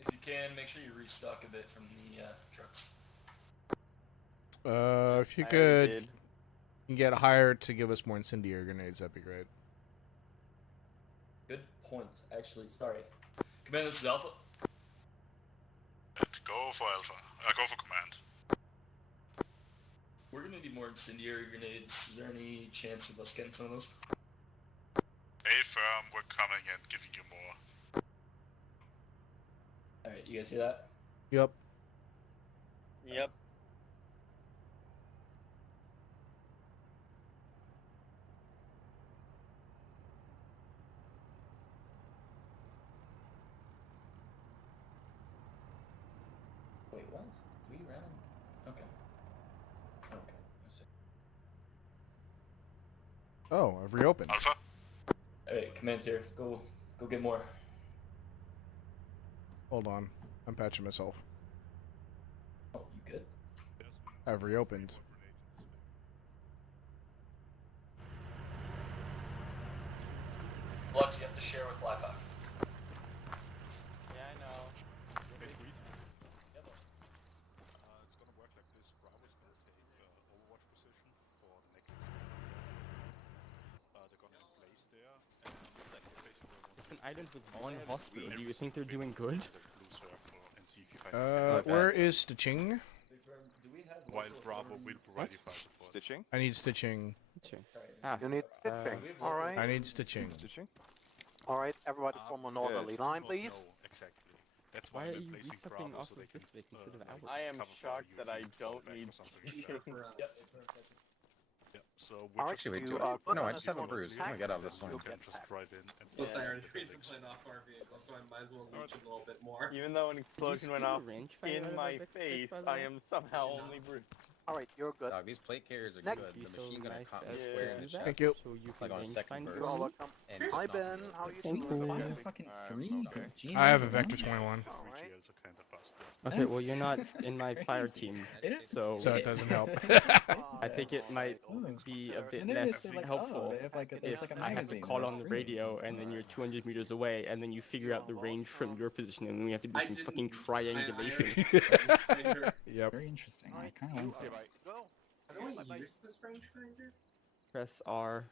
If you can, make sure you restock a bit from the trucks. If you could get hired to give us more incendiary grenades, that'd be great. Good points. Actually, sorry. Command, this is Alpha. Go for Alpha. Go for Command. We're gonna need more incendiary grenades. Is there any chance of us getting some of those? Affirm, we're coming and giving you more. Alright, you guys hear that? Yep. Yep. Wait, what? We ran? Okay. Okay. I see. Oh, I've reopened. Alpha. Alright, command's here. Go get more. Hold on. I'm patching myself. Oh, you good? I've reopened. Flux, you have to share with Blackhawk. Yeah, I know. It's gonna work like this. Bravo's gonna take Overwatch position for the next. They're gonna be placed there, and basically It's an island with one hospital. Do you think they're doing good? blue circle and see if you find. Where is stitching? Do we have While Bravo will provide you fire support. Stitching? I need stitching. Ah, You need stitching. All right. I need stitching. Stitching? All right. Everybody form an orderly line, please. No, exactly. That's why why are we're you placing resupping Bravo off so of they can this way instead of like, ours? I am cover for shocked you that I and don't fall back need or something. stitching. Yeah, so All we're right, just you, going uh, to. No, I Gunnar, just you have a want to bruise. attack? I'm gonna get out of this You one. can just drive in and. Plus, I Yeah. already resupplied off our vehicle, so I might as well leech a little bit more. Even though an explosion went steal off range finder out in of my our Vic, face, by the I way? am somehow only bruised. All right, you're good. Dog, these plate carriers are Next. good. Be The so machine gun nice caught me as to square in do the that, chest. you. so you Like can on range second find burst. You're all yours. welcome. And Hi, just Ben. knocked me How over. you Thank doing? you. Buddy? Fucking Alright, three. okay. Gee, I have a man. Vector 21, All right. GLs are kind of busted. Okay, well you're not That's in my fire crazy. team, Yeah. so so it doesn't help. I think it might be a bit I noticed less they're like, helpful oh, they have like a, there's if like a I have to magazine. call with on the three. radio and then you're 200 meters away and then you figure out the range from your position and then we have to do I some didn't- fucking I triangulation. already- Yep. Very interesting. I kind of like Okay, that. right. Go. How do I use this range finder? Press R,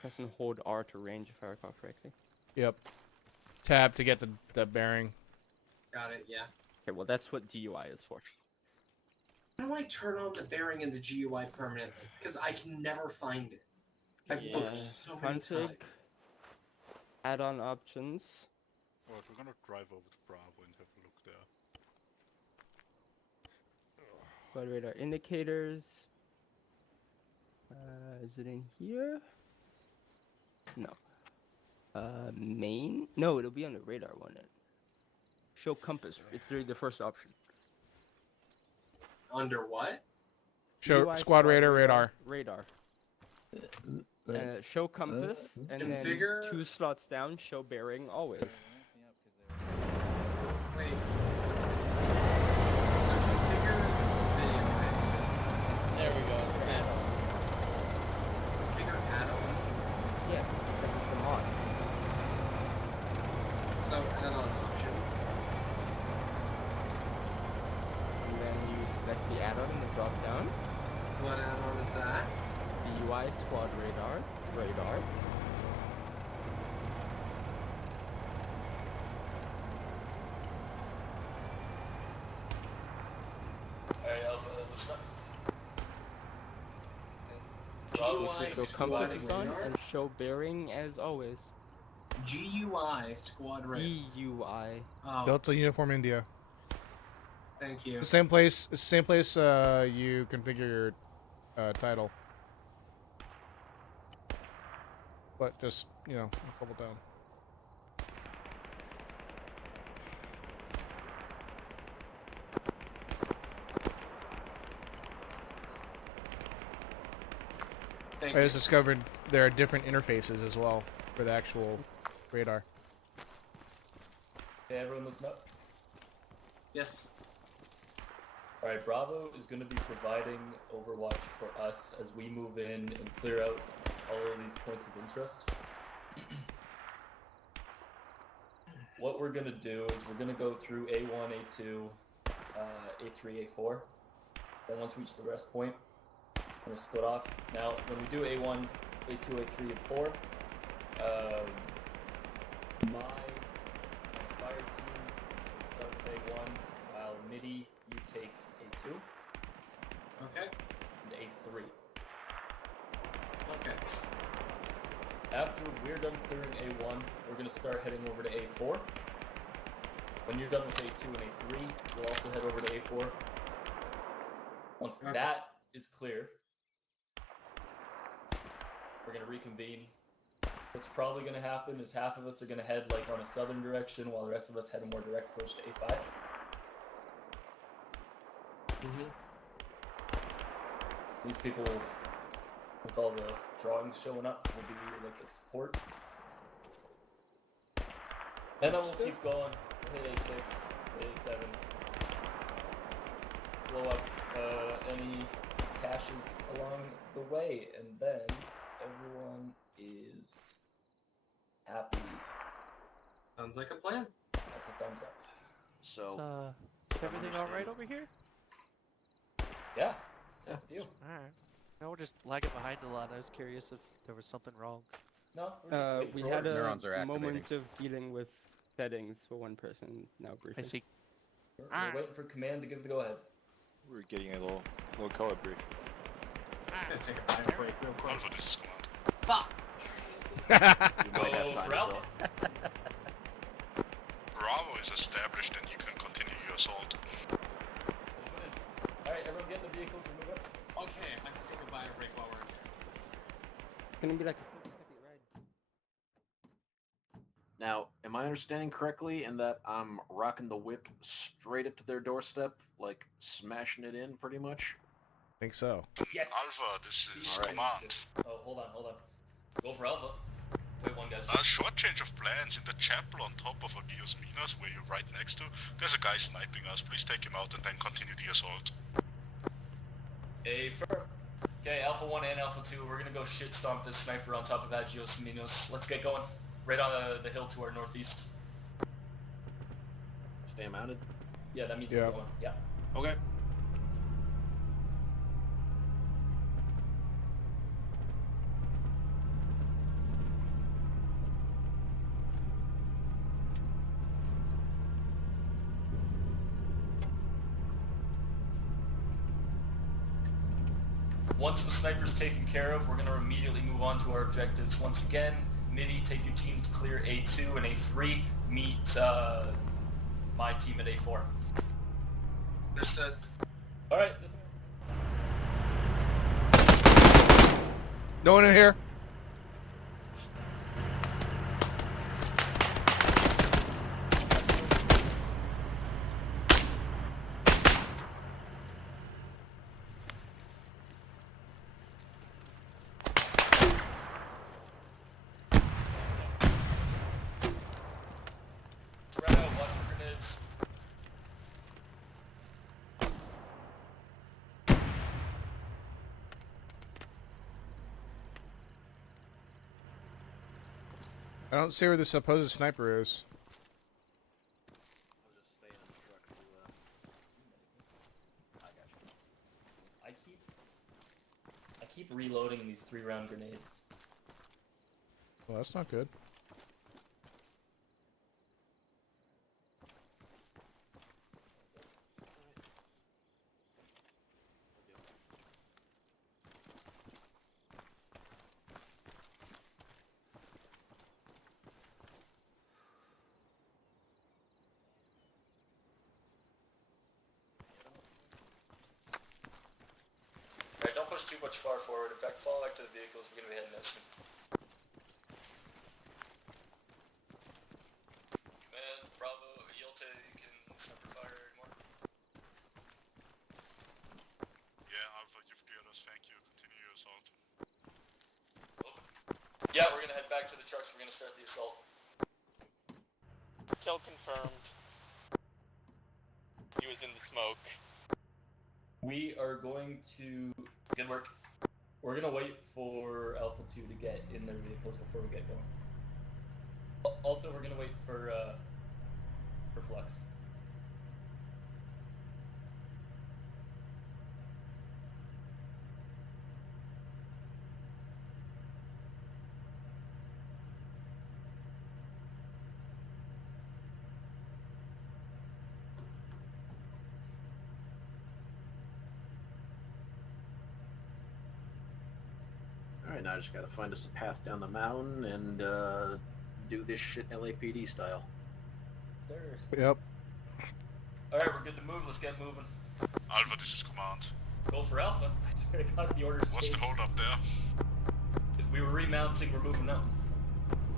press and hold R to range if I recall correctly. Yep. Tab to get the bearing. Got it, yeah. Okay, well that's what DUI is for. How do I turn on the bearing in the GUI permanently? Because I can never find it. I've Yeah, looked so many config. times. Add-on options. Alright, we're gonna drive over to Bravo and have a look there. Squad radar indicators. Is it in here? No. Main? No, it'll be on the radar one. Show compass. It's the first option. Under what? Show UI squad radar radar. Radar. Show compass, and Configure- then 2 slots down, show bearing always. Wait. Configure video guys. There we go. Command. Configure add-ons. Yes, because it's a mod. So add-on options. And then you select the add-on in the drop down. What add-on is that? The UI squad radar. Alright, Alpha, listen up. GUI So squad compass is on radar. and show bearing as always. GUI squad radar. DUI. Oh, Delta Uniform India. thank you. The same place. You configure your title. But just a couple down. Thank I you. just discovered there are different interfaces as well for the actual radar. Okay, everyone listen up. Yes. Alright, Bravo is going to be providing Overwatch for us as we move in and clear out all of these points of interest. What we're going to do is we're going to go through A1, A2, A3, A4. Then once we reach the rest point, we're gonna split off. Now, when we do A1, A2, A3, and 4, my fire team will start with A1, while MIDI, you take A2. Okay. And A3. Okay. After we're done clearing A1, we're going to start heading over to A4. When you're done with A2 and A3, we'll also head over to A4. Once that is clear, we're going to reconvene. What's probably going to happen is half of us are going to head like on a southern direction, while the rest of us head a more direct approach to A5. These people, with all the drawings showing up, will be like the support. And then we'll keep going. We'll hit A6, A7. Blow up any caches along the way, and then everyone is happy. Sounds like a plan. That's a thumbs up. So, is everything alright over here? Yeah. So with you. Alright. No, we're just lagging behind a lot. I was curious if there was something wrong. No, we're just waiting We for had orders. a moment of dealing with settings for one person now briefly. I see. We're waiting for command to give the go-ahead. We're getting a little color brief. Gonna take a time break real quick. Alpha, this is command. Fuck! You might have time for still. Alpha. Bravo is established and you can continue your assault. Alright, everyone get in the vehicles and move up. Okay, I can take a bio break while we're... It's gonna be like a 30-second ride. now, am I understanding correctly in that I'm rocking the whip straight up to their doorstep, like smashing it in, pretty much? Think so. Yes! Alpha, this is Alright. command. Oh, hold on. Go for Alpha. Wait one, guys. Short change of plans in the chapel on top of Odious Minas, where you're right next to. There's a guy sniping us. Please take him out and then continue the assault. Affirm. Okay, Alpha 1 and Alpha 2, we're gonna go shit stomp this sniper on top of Agios Minos. Let's get going. Right on the hill to our northeast. Stay mounted? Yeah, that means Yeah. we're going. Yeah. Okay. Once the sniper's taken care of, we're going to immediately move on to our objectives. Once again, MIDI, take your team to clear A2 and A3. Meet my team at A4. Understood. Alright, No one in here. Spread out, watch for grenades. I don't see where the supposed sniper is. I'll just stay in the truck to, I got you. I keep reloading these 3-round grenades. Well, that's not good. Alright, don't push too much far forward. In fact, fall back to the vehicles. We're going to be heading this. Command, Bravo, Yelta, you can sniper fire more. Yeah, Alpha, you've cleared us. Thank you. Continue your assault. Yeah, we're going to head back to the trucks. We're going to start the assault. Kill confirmed. He was in the smoke. We are going to... Good work. We're gonna wait for Alpha 2 to get in their vehicles before we get going. Also, we're gonna wait for Flux. Alright, now I just gotta find us a path down the mountain and do this shit LAPD style. Yep. Alright, we're good to move. Let's get moving. Alpha, this is command. Go for Alpha. I swear to God, the orders What's changed. the hold up there? We were remounting, we're moving now.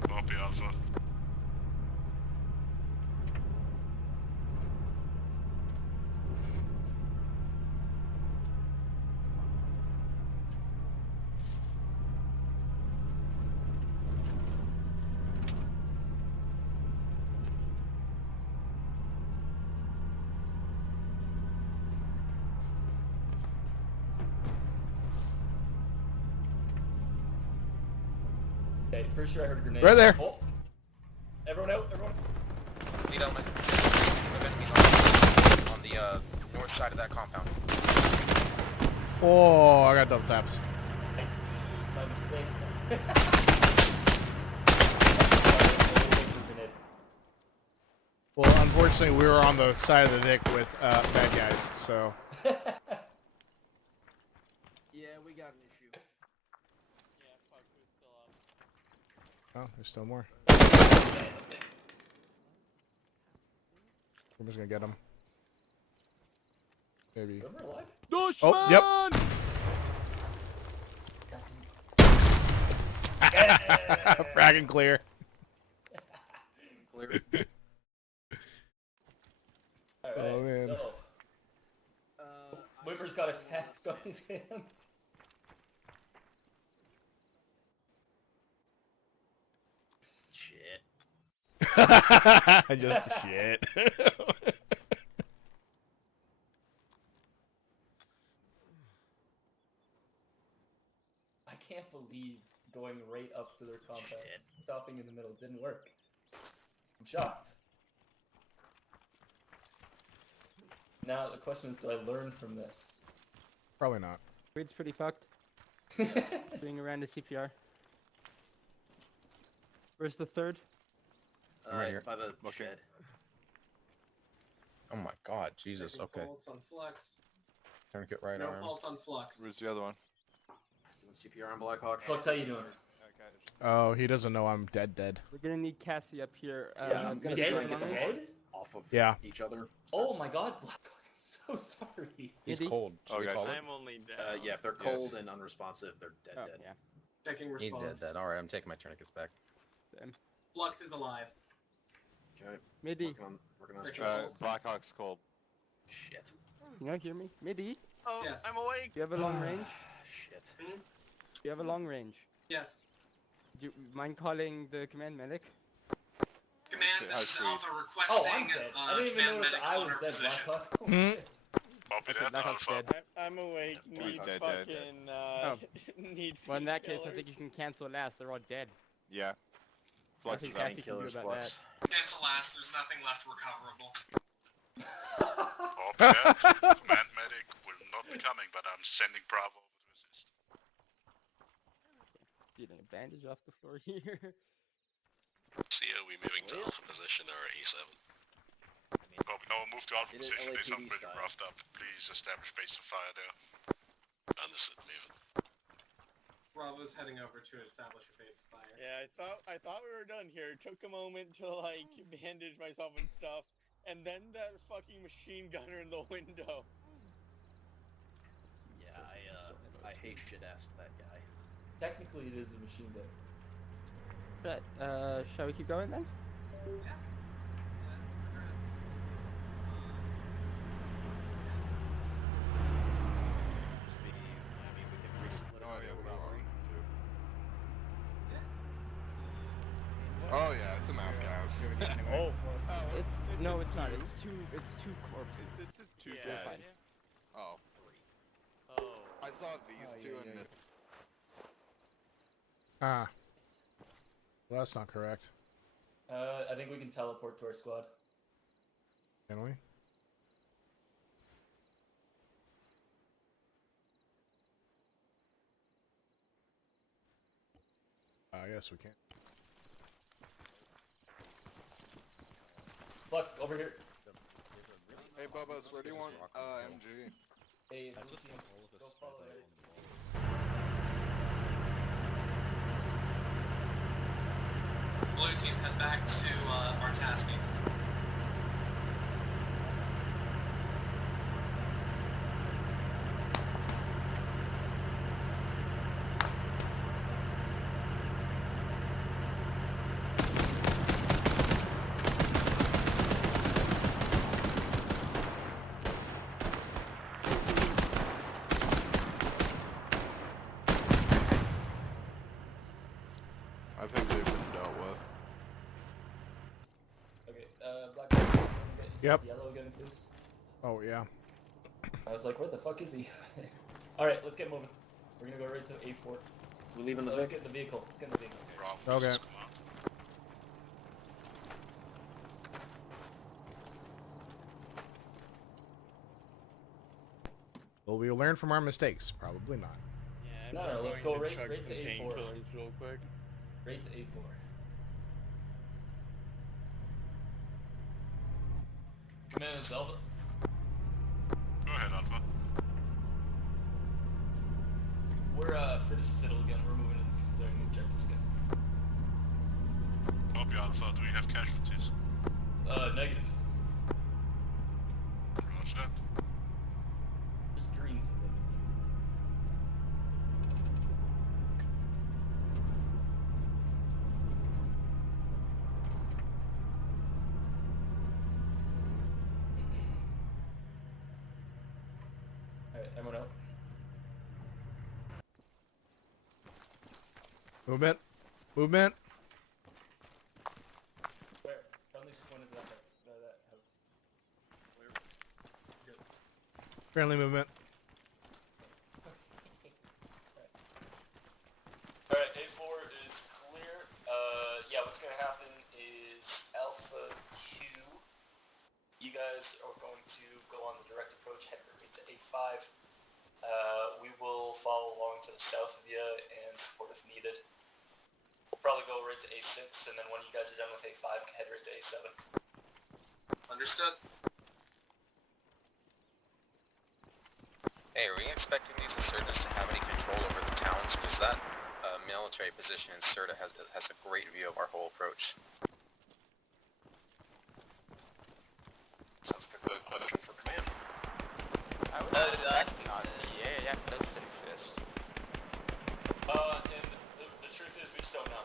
Copy, Alpha. Okay, pretty sure I heard a grenade. Right there. Oh. Everyone out, everyone. Lead element. On the north side of that compound. Oh, I got double taps. I see my mistake. Well, unfortunately, we were on the side of the dick with bad guys, so. Yeah, we got an issue. Oh, there's still more. We're just gonna get him. Maybe. Oh, yep. Fragging clear. Clear. Alright, Oh, man. so. Whipper's got a task on his hands. Shit. Just shit. I can't believe going right up to their compound, stopping in the middle didn't work. I'm shocked. Now the question is, do I learn from this? Probably not. It's pretty fucked. Doing around the CPR. Where's the third? Right here. By the shed. Oh my god, Jesus, Checking okay. Pulse on flux. Tourniquet right No arm. pulse on flux. Where's the other one? Doing CPR on Blackhawk. Flux, how you doing? Oh, he doesn't know I'm dead. We're gonna need Cassie up here. Yeah, I'm gonna dead? try to- Dead? Off of Yeah. each other. Oh my god, Blackhawk, I'm so sorry. He's Maybe? cold. Should we Okay. call it? I'm only down. Yeah, if they're cold and unresponsive, they're dead. Oh, dead. yeah. Checking He's response. dead. Alright, I'm taking my tourniquets back. Flux is alive. Okay. Midi, Working on his Checking chest. pulse. Blackhawk's cold. Shit. can you hear me? Midi, Oh, Yes. I'm awake. do you have a long range? Shit. Hmm? Do you have a long range? Yes. Do you mind calling the command medic? Command, How this is sweet. Alpha Oh, requesting I'm dead. I didn't even command notice medic I on was our dead, position. Blackhawk. Oh, Hmm? shit. Copy Okay, that, Blackhawk's Alpha. dead. I'm awake. He's Need dead, dead. fucking Oh. need. Well, in that feed case, I killers. think you can cancel last. They're all dead. Yeah. Flux Nothing is Cassie out. can do Killers, about Flux. Cancel last, there's nothing left recoverable. Copy that. Command medic will not be coming, but I'm sending Bravo with resist. Stealing a bandage off the floor here. See ya, we moving to Alpha position or A7. Copy. No, move to Alpha It is position. They sound LAPD pretty style. roughed up. Please establish base of fire there. Understood, moving. Bravo's heading over to establish a base of fire. Yeah, I thought we were done here. Took a moment to like bandage myself and stuff, and then that fucking machine gunner in the window. Yeah, I hate shit ass that guy. Technically, it is a machine gun. Right, shall we keep going then? Yeah. Just be, I mean, we can resplit Oh, it. yeah, we got one, too. Let's Oh, yeah, it's a mass gas. Oh, It's no, it's not. It's two corpses. It's two yeah. guys. Oh. Oh. I saw these two and Ah. Well, that's not correct. I think we can teleport to our squad. Can we? I guess we can. Flux, over here. Hey, Bubba's, where do you want MG? Hey, I just Lucian, want all of this go stuff follow out it. on the walls. Blue team, head back to our tasking. I think they've been dealt with. Okay, Black, get yourself Yep. yellow again, please. Oh yeah. I was like, where the fuck is he? Alright, let's get moving. We're gonna go right to A4. We leaving the Let's Vic? get in the vehicle. Let's get in the vehicle. Okay. Will we learn from our mistakes? Probably not. Yeah, No, I'm no, let's going go to right chug to some A4. painkillers real quick. Right to A4. Command is Alpha. Go ahead, Alpha. We're finished fiddle again. We're moving in clearing the objectives again. Copy, Alpha. Do we have casualties? Negative. Roger that. Just dreams of it. Alright, everyone out. Movement. Movement. Where? Friendly's just pointed to that house. Good. Friendly movement. Alright, A4 is clear. Yeah, what's gonna happen is Alpha 2. You guys are going to go on the direct approach, head right to A5. We will follow along to the south of you and support if needed. We'll probably go right to A6, and then when you guys are done with A5, head right to A7. Understood. Hey, are we expecting these insurgents to have any control over the towns? Because that military position in Serta has a great view of our whole approach. Sounds like a good question for command. I would not. Yeah, that's exist. And the truth is, we just don't know.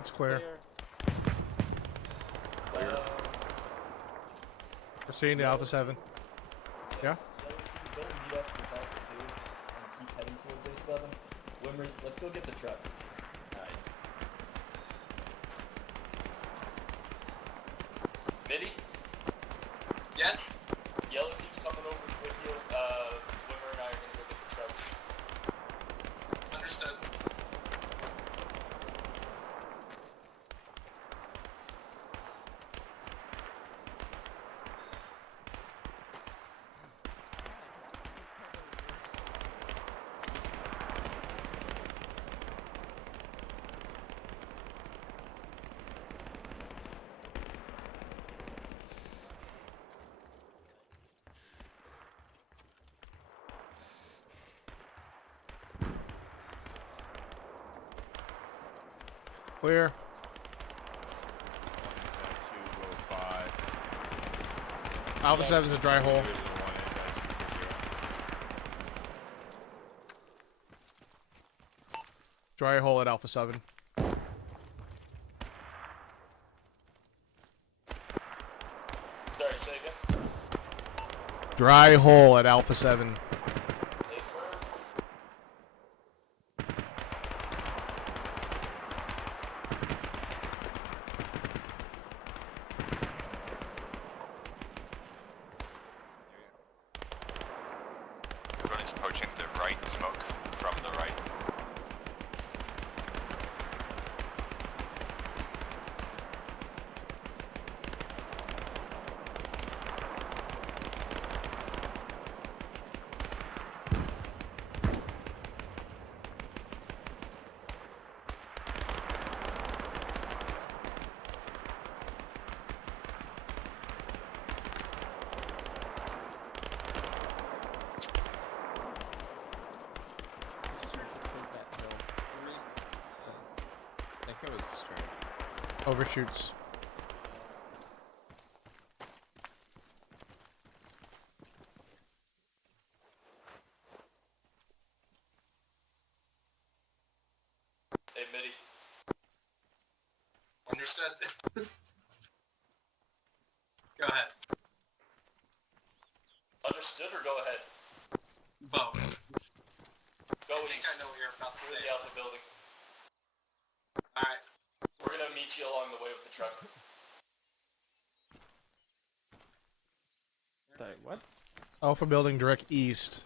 It's clear. Proceeding to Alpha 7. Yeah? Don't meet up with Alpha 2 and keep heading towards A7. Wimmer, let's go get the trucks. Alright. Mitty? Yes? Yellow keeps coming over with you. Wimmer and I are gonna go get the trucks. Understood. Clear. 205. Alpha 7's a dry hole. Dry hole at Alpha 7. Sorry, say again. Dry hole at Alpha 7. Everyone is approaching the right smoke from the right. I think it was straight. Overshoots. Hey, Mitty. Understood. Go ahead. Understood or go ahead? Both. Go I think I know what you're about to through say. the Alpha building. Alright. We're gonna meet you along the way with the truck. Sorry, what? Alpha building direct east.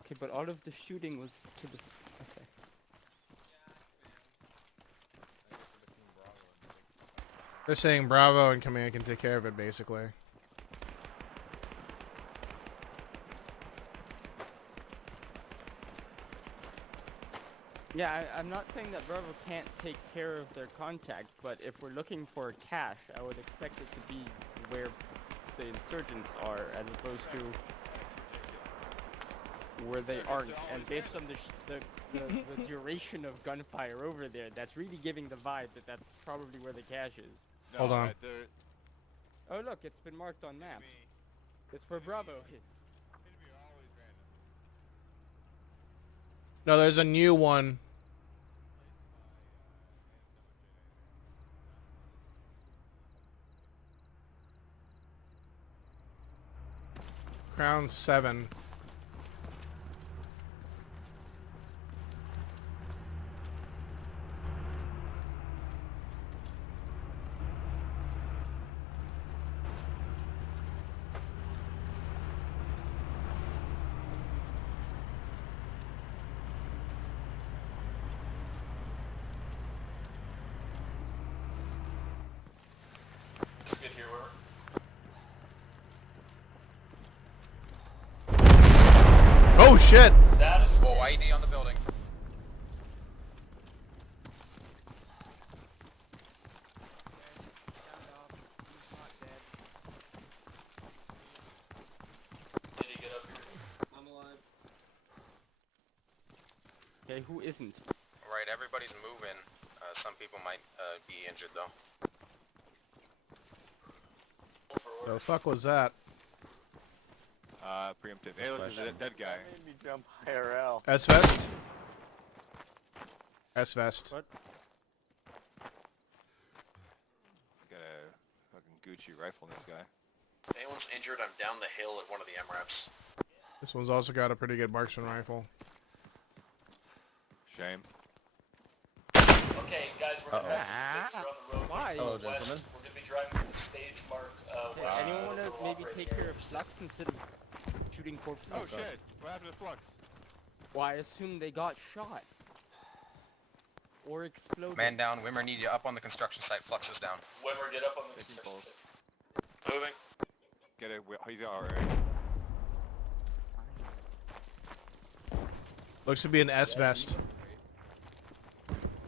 Okay, but all of the shooting was to the... Okay. They're saying Bravo and Command can take care of it, basically. Yeah, I'm not saying that Bravo can't take care of their contact, but if we're looking for cash, I would expect it to be where the insurgents are, as opposed to where they aren't. And based on the duration of gunfire over there, that's really giving the vibe that that's probably where the cash is. No, hold on. Oh look, it's been marked on map. It's where Bravo is. No, there's a new one. Crown 7. Just get here, where? Oh shit! That is Whoa, ID on the building. Did he get up here? I'm alive. Okay, who isn't? Right, everybody's moving. Some people might be injured though. The fuck was that? Preemptive. Hey, look, there's a dead guy. That made me jump IRL. S-Vest? S-Vest. What? Got a fucking Gucci rifle in this guy. If anyone's injured, I'm down the hill at one of the MREPs. This one's also got a pretty good marksman rifle. Shame. Okay, guys, we're gonna have to on the road. Why? Hello, West. gentlemen. We're gonna be driving to the stage mark. Okay, west anyone of want to the maybe operating take care of areas. Flux instead of shooting corpses? Oh shit! What happened to Flux? Well, I assume they got shot. Or exploded. Man down, Wimmer need you up on the construction site. Flux is down. Wimmer, get up on the Taking pulse. Moving. Get it. He's alright. Looks to be an S-Vest.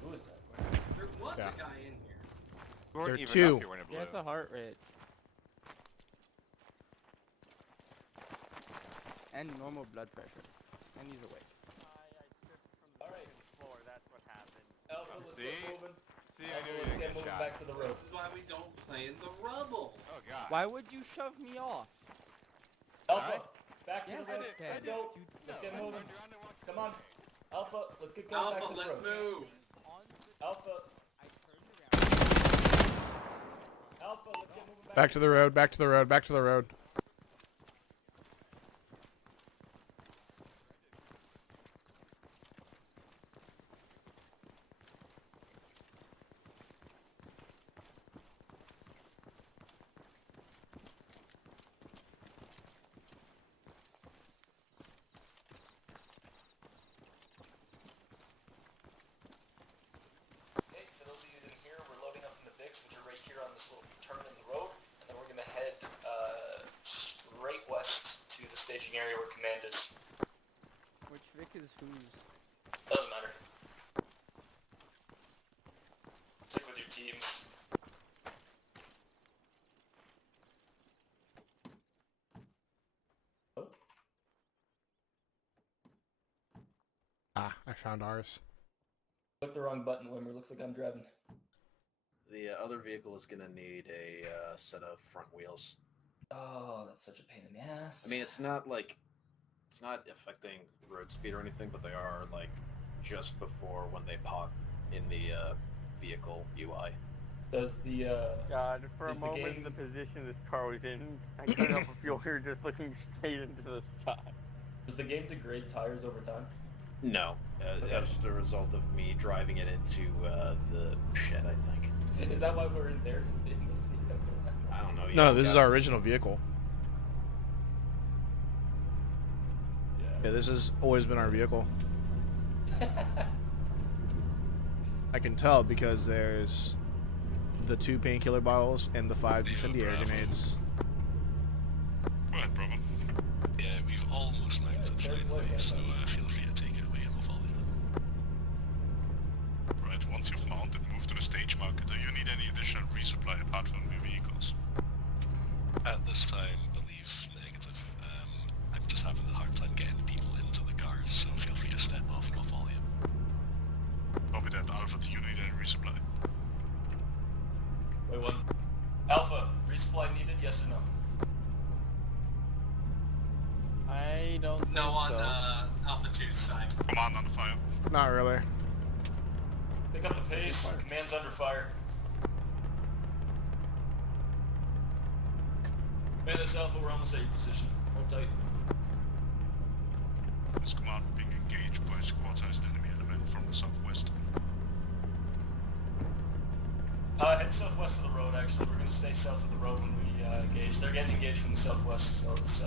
Who is that? There was Yeah. a guy in here. We weren't There are even two. up here when it blew. Yeah, it's a heart rate. And normal blood pressure. And he's awake. let's See? get moving. See, I knew you Let's were get gonna moving get back shot. to the road. This is why we don't play in the rubble. Oh god. Why would you shove me off? Alpha, back to Yes, the road. I Let's did. go. Let's get moving. Come on. Alpha, let's get going back Alpha, to the let's road. move. Alpha. Alpha, let's get moving Back to the road, back to the road, back to the road. Okay, for those of you who didn't hear, we're loading up in the Vicks, which are right here on this little turn in the road, and then we're going to head straight west to the staging area where command is. Which Vic is whose? Doesn't matter. Stick with your teams. Ah, I found ours. Click the wrong button, Wimmer. Looks like I'm driving. The other vehicle is going to need a set of front wheels. Oh, that's such a pain in the ass. I mean, it's not affecting road speed or anything, but they are like just before when they pop in the vehicle UI. Does the God, for a does the moment, game- the position this car was in, I couldn't help but feel we were just looking straight into the sky. does the game degrade tires over time? No, that was just a result of me driving it into the shed, I think. Is that why we're in there in this vehicle? I don't know. No, this is our original vehicle. Yeah, this has always been our vehicle. I can tell because there's the 2 painkiller bottles and the 5 incendiary grenades. Right, brother. Yeah, we've almost landed finally, so feel free to take it away and we'll follow you. Right, once you've mounted, move to the stage marker. Do you need any additional resupply apart from your vehicles? At this time, believe negative. I'm just having a hard time getting people into the cars, so feel free to step off and I'll follow you. Copy that. Alpha, do you need any resupply? Wait, what? Alpha, resupply needed, yes or no? I don't think No on so. altitude side. Command under fire. Not really. Pick up the pace, command's under fire. Man, this Alpha, we're almost at your position. Hold tight. This command being engaged by a squad-sized enemy element from the southwest. Head southwest of the road, actually. We're gonna stay south of the road when we engage. They're getting engaged from the southwest, so it's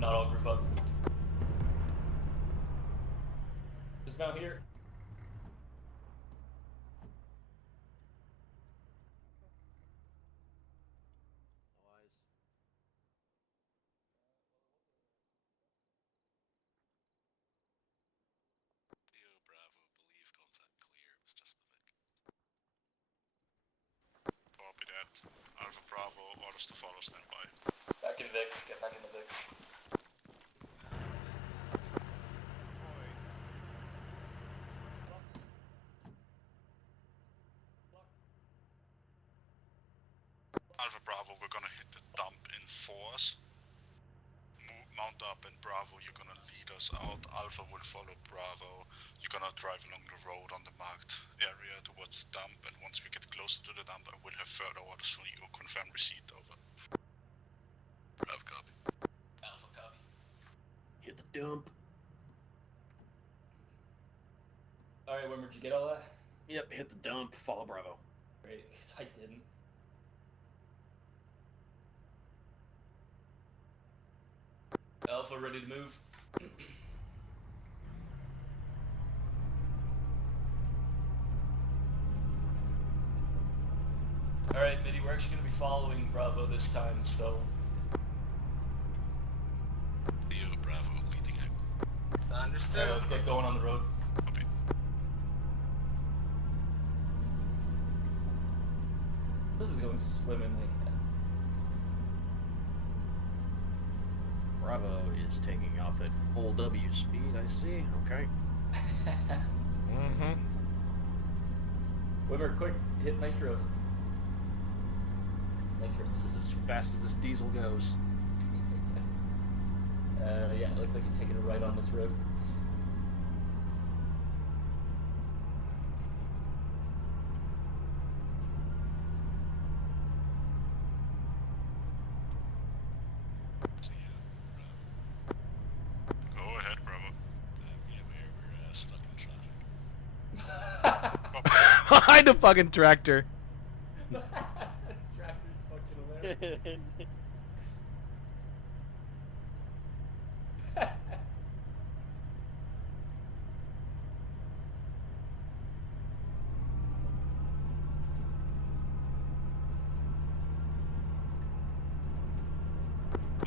not all group up. Dismount here. Copy that. Alpha Bravo, orders to follow, stand by. Back in Vic. Get back in the Vic. Alpha Bravo, we're gonna hit the dump in force. Mount up and Bravo, you're gonna lead us out. Alpha will follow Bravo. You're gonna drive along the road on the marked area towards the dump, and once we get closer to the dump, I will have further orders for you. Confirm receipt, over. Bravo, copy. Alpha, copy. Hit the dump. Alright, Wimmer, did you get all that? Yep, hit the dump. Follow Bravo. Great, because I didn't. Alpha, ready to move? Alright, Mitty, we're actually going to be following Bravo this time, so... Leo, Bravo, leading out. Understood. Alright, let's get going on the road. This is going swimmingly. Bravo is taking off at full W speed, I see. Okay. Mm-hmm. Wimmer, quick, hit nitro. Nitrous. This is as fast as this diesel goes. Yeah, it looks like you're taking a right on this road. Go ahead, Bravo. We're stuck in traffic. Behind a fucking tractor. Tractor's fucking hilarious.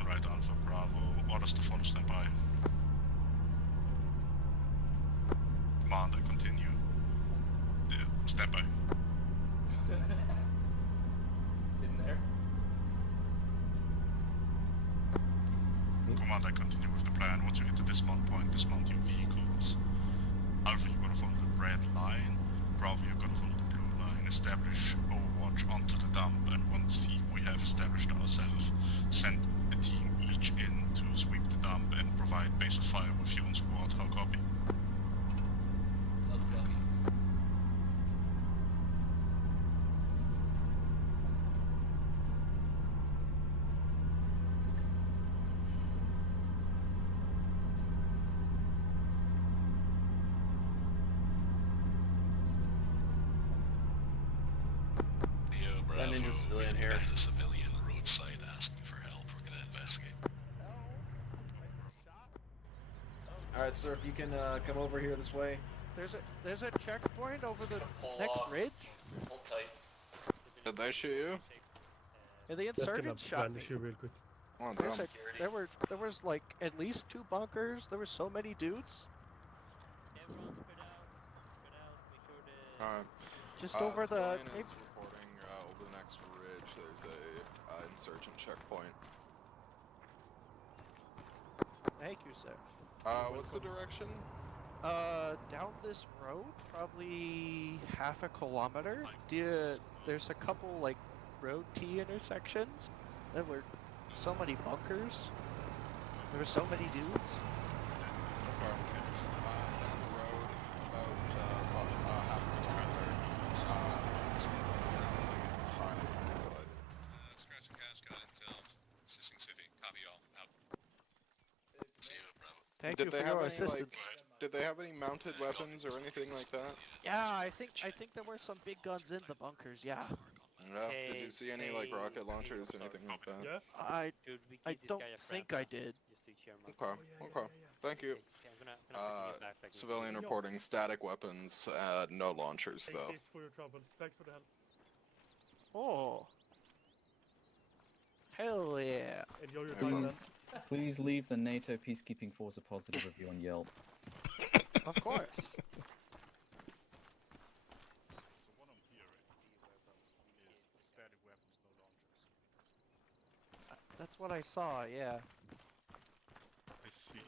Right, Alpha Bravo. Orders to follow standby. Commander, continue. Standby. In there. Commander, continue with the plan. Once you hit the dismount point, dismount your vehicles. Alpha, you're gonna follow the red line. Bravo, you're gonna follow the blue line. Establish overwatch onto the dump, and once we have established ourselves, send a team each in to sweep the dump and provide base of fire with you on squad. How copy? Bravo, That ninja civilian here. There's a civilian roadside asking for help. We're gonna investigate. Alright, sir, if you can come over here this way. There's a checkpoint over the Pull next off. ridge. Hold tight. Did they shoot you? Yeah, the insurgents shot me. real quick. Oh, There's damn. there was like at least 2 bunkers. There were so many dudes. Alright. Just over the. Civilian Maybe, is reporting over the next ridge. There's a insurgent checkpoint. thank you, sir. What's the direction? Down this road, probably half a kilometer. There's a couple like road T intersections. There were so many bunkers. There were so many dudes. Okay. Down the road, about half a kilometer. Sounds like it's highly fortified. Scratch and Cash got intel. Existing city. Copy all. Out. See you, Bravo. Thank Did you they for have your any assistance. did they have any mounted weapons or anything like that? Yeah, I think there were some big guns in the bunkers. Yeah. Yeah. Did you see any like rocket launchers or anything like that? Yeah. I don't think I did. Okay. Okay. Thank you. Civilian reporting static weapons. No launchers though. Thanks for your trouble. Thanks for the help. Oh. Hell yeah. Enjoy your time, man. Please leave the NATO peacekeeping force a positive review on Yelp. Of course. That's what I saw, yeah. I see.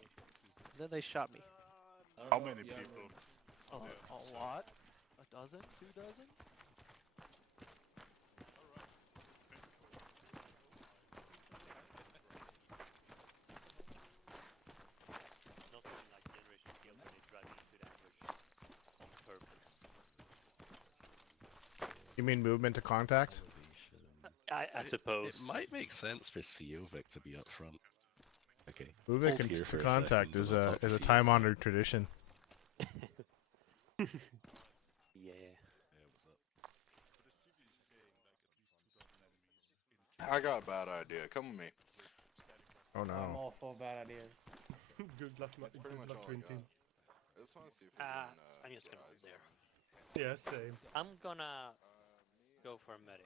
Then they shot me. How many people? A lot. A dozen? 2 dozen? You mean movement to contact? I suppose. It might make sense for Seovic to be up front. Okay. Movement hold here to for a contact second is and I'll a talk to Seovic. time-honored tradition. Yeah. I got a bad idea. Come with me. Oh no. I'm all for bad ideas. Good luck, That's pretty much all I Twin got. Team. I just want to see if we can. I'm just gonna go there. Yeah, same. I'm gonna go for a medic.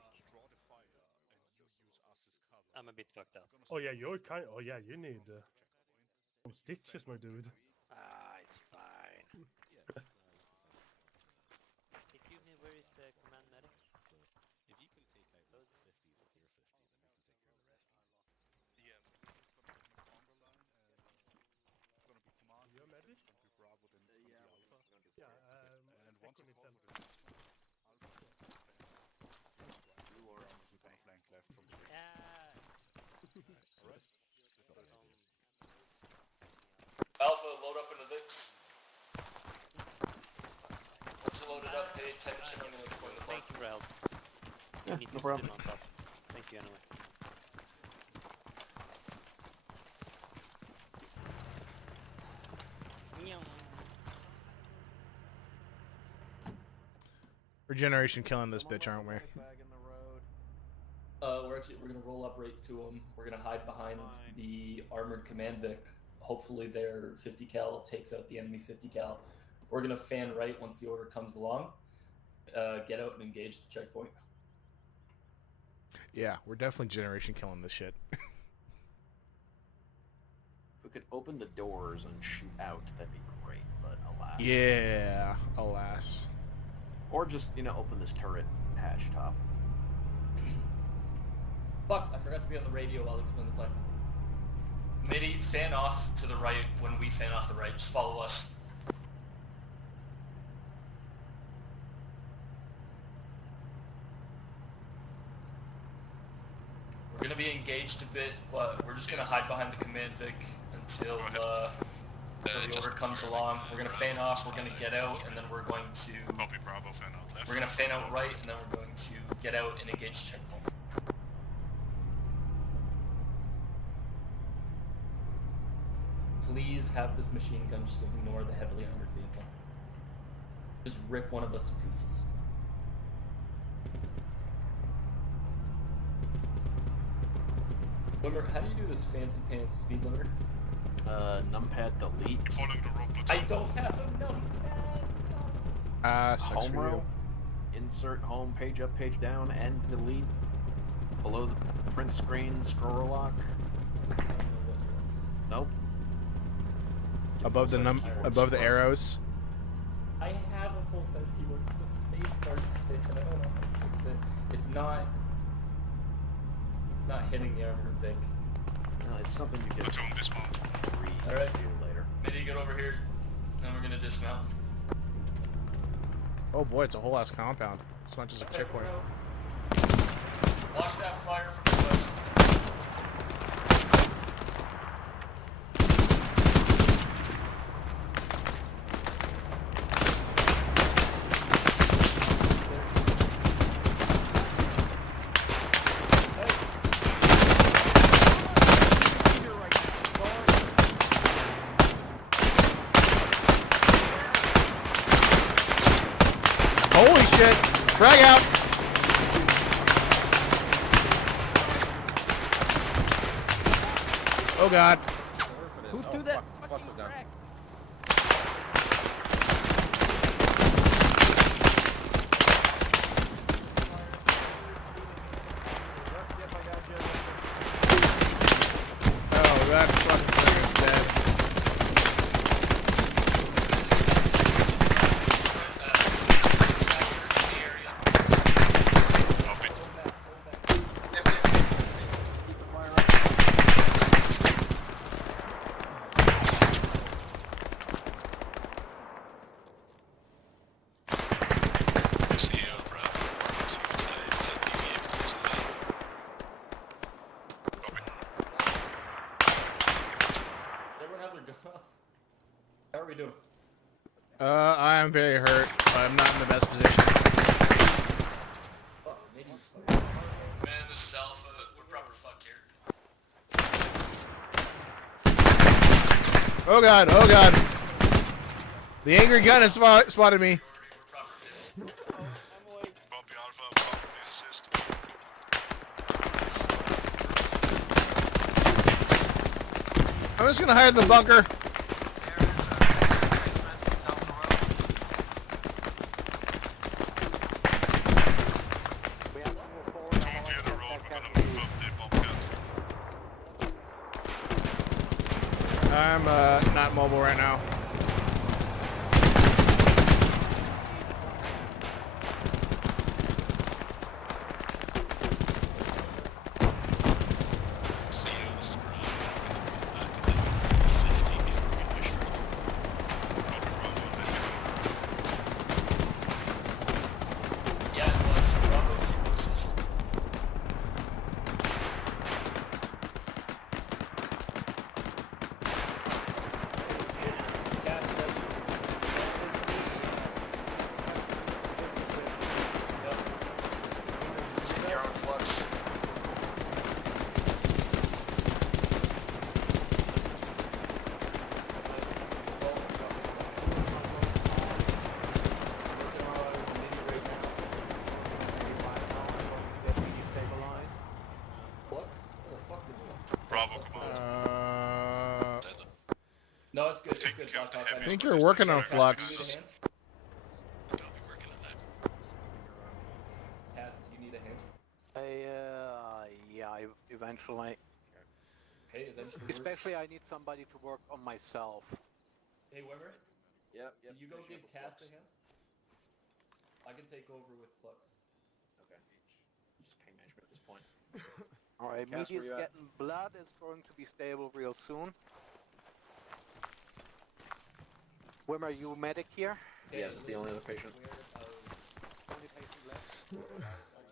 I'm a bit fucked up. Oh yeah, you're kind. Oh yeah, you need some stitches, my dude. It's fine. Excuse me, where is the command medic? If you can take out the 50s with your 50, then we can take care of the rest. Yeah, it's gonna be Cumberland. It's gonna be Command. You're medic? It's gonna be Bravo, then it's gonna be Alpha. Yeah, Alpha, load up into Vix. Once you're loaded up, pay attention. I'm going to explain the plan. Thank you for help. Yeah, I need no to problem. sit on top. Thank you anyway. We're generation killing this bitch, aren't we? We're gonna roll up right to them. We're gonna hide behind the armored command Vic. Hopefully their 50 cal takes out the enemy 50 cal. We're gonna fan right once the order comes along. Get out and engage the checkpoint. Yeah, we're definitely generation killing this shit. If we could open the doors and shoot out, that'd be great, but alas. Yeah, alas. Or just, open this turret hatch top. Fuck, I forgot to be on the radio. I'll explain the plan. Midi, fan off to the right. When we fan off the right, just follow us. We're gonna be engaged a bit, but we're just gonna hide behind the command Vic until the order comes along. We're gonna fan off, we're gonna get out, and then we're going to... Copy Bravo, fan out left. We're gonna fan out right, and then we're going to get out and engage the checkpoint. Please have this machine gun just ignore the heavily armored vehicle. Just rip one of us to pieces. Limmer, how do you do this fancy pants speed limiter? Numpad delete. I don't have a numpad. Sucks Home for row. you. Insert home, page up, page down, and delete. Below the print screen, scroll lock. Nope. Above the arrows. I have a full size keyboard. The space bar stiff, and I don't know how to fix it. It's not hitting the armored Vic. No, it's something you can Alright. do later. Midi, get over here. Then we're gonna dismount. Oh boy, it's a whole ass compound. It's not just a checkpoint. Watch that fire from the west. Holy shit! Frag out! Oh god. Who threw that? Flux is down. Oh, that fucking thing is dead. How are we doing? I am very hurt. I'm not in the best position. Man, this is Alpha. We're proper fucked here. Oh god, oh god. The angry gun has spotted me. I'm just gonna hide in the bunker. I'm not mobile right now. No, it's good. It's good. I think you're working on Flux. You need a hand? Cass, do you need a hand? Yeah, eventually. Okay, eventually. Especially, I need somebody to work on myself. Hey, Wimmer? Yep. Can you go give Cass a hand? I can take over with Flux. Okay. Just pain management at this point. Alright, Cass, where Meaty's you at? getting blood. Is going to be stable real soon. Wimmer, you medic here? Yes, it's the only other patient. Only patient left.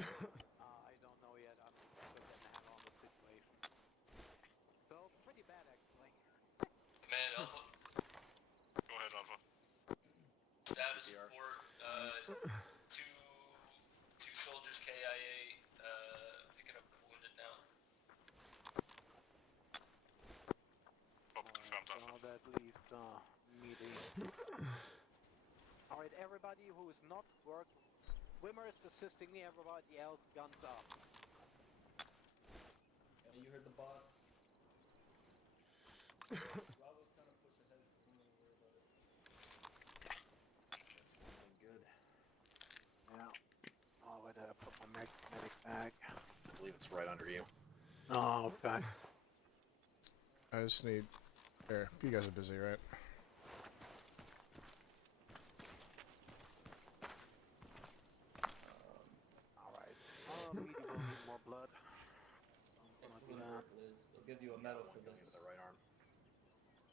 I don't know yet. I'm still getting a handle on the situation. So, pretty bad actually. Man, Alpha. Go ahead, Alpha. Status report, two soldiers KIA, picking up wounded now. Confirmed, Alpha. So that leaves Meaty. Alright, everybody who is not working. Wimmer is assisting me, everybody else guns up. Yeah, you heard the boss. Bravo's kind of pushed ahead, so don't really worry about it. Good. Yeah. Oh, where did I put my medic bag? I believe it's right under you. Oh, okay. I just need... There, you guys are busy, right? Alright. Meaty will need more blood. I'm gonna do that. Liz, they'll give you a medal for this. The right arm.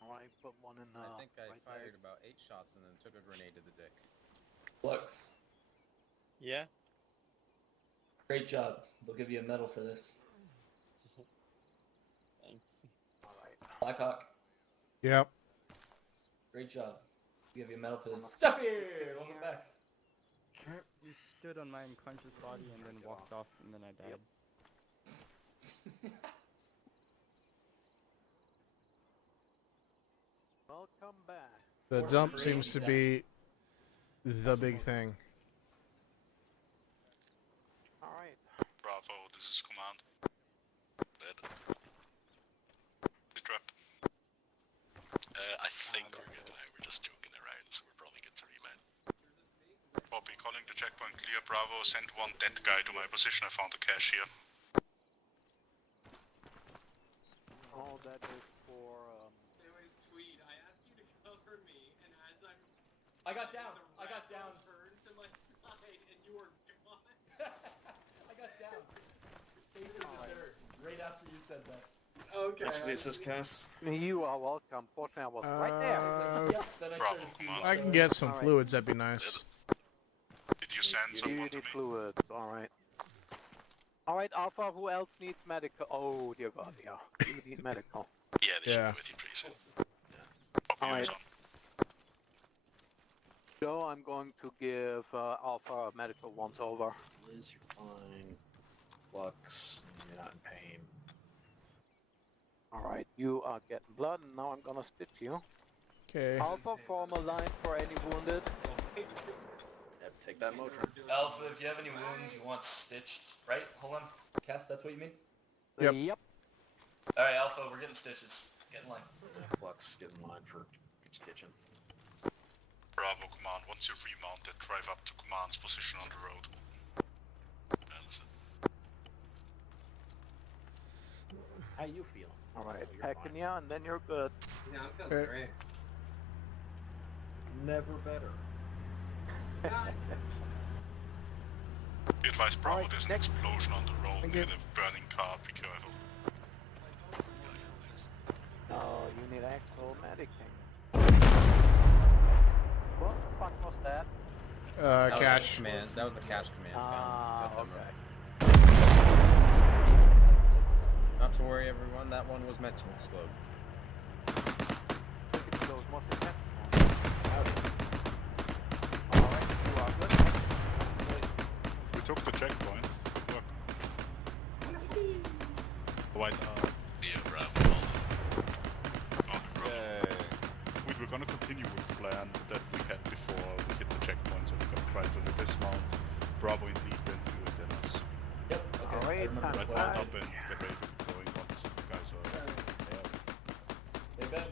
Alright, put one in I think I right fired leg. about 8 shots and then took a grenade to the dick. Flux. Yeah. Great job. They'll give you a medal for this. Thanks. Alright. Blackhawk. Yep. Great job. We'll give you a medal for this. Sapphire! Welcome back. You stood on my unconscious body and then walked off, and then I died. Welcome back. The dump seems to be the big thing. Alright. Bravo, this is command. Dead. Good trap. I think we're good now. We're just joking around, so we're probably good to reman. Copy, calling the checkpoint clear. Bravo, send one dead guy to my position. I found a cache here. All that is for It was tweet. I asked you to cover me, and as I'm I got down. I got down. turned to my side, and you were gone. I got down. Face in the dirt. Right after you said that. Okay. Actually, it says Cass. You are welcome. Fortunately, I was right there. Yep, then I started seeing I can get some Alright. fluids, that'd be nice. Did you send You someone to need me? fluids, alright. Alright, Alpha, who else needs medical? Oh, dear God, yeah. You need medical. Yeah, they should Yeah. be with you pretty soon. Copy, Alright. eyes on. So I'm going to give Alpha a medical once over. Liz, you're fine. Flux, you're not in pain. Alright, you are getting blood, and now I'm gonna stitch you. Okay. Alpha, form a line for any wounded. Yep, take that Motrin. Alpha, if you have any wounds you want stitched, right? Hold on. Cass, that's what you mean? Yep. Yep. Alright, Alpha, we're getting stitches. Get in line. Flux, get in line for stitching. Bravo, command. Once you're remounted, drive up to command's position on the road. Allison. How you feel? Alright, You're pecking fine. you, and then you're good. Yeah, I'm feeling Okay. great. Never better. Be advised, Bravo, Alright, there's an next- explosion on the road Thank near you. the burning car. Be careful. Oh, you need actual medicing. What the fuck was that? That was the Cash. command. That was the cache command. Ah, found. okay. Not to worry, everyone. That one was meant to explode. Look at those muscle tents. Alright, you are good. We took the checkpoint. Good work. White, yeah, Bravo. Yay. We're gonna continue with the plan that we had before we hit the checkpoint, so we're gonna try to dismount. Bravo in lead, then you and then us. Yep, okay. Alright, I remember Right, the mount plan. up and get ready to get going once you guys are there. Hey, Ben.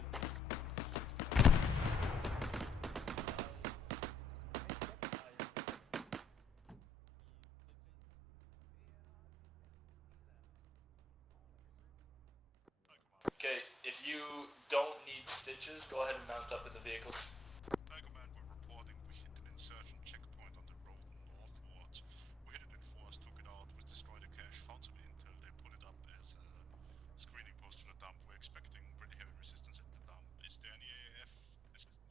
Okay, if you don't need stitches, go ahead and mount up in the vehicles. Hi, Command, we're reporting we hit an insurgent checkpoint on the road northwards. We hit it in force, took it out, we destroyed the cache, found some intel, they put it up as a screening post to the dump. We're expecting pretty heavy resistance at the dump. Is there any AAF assistance?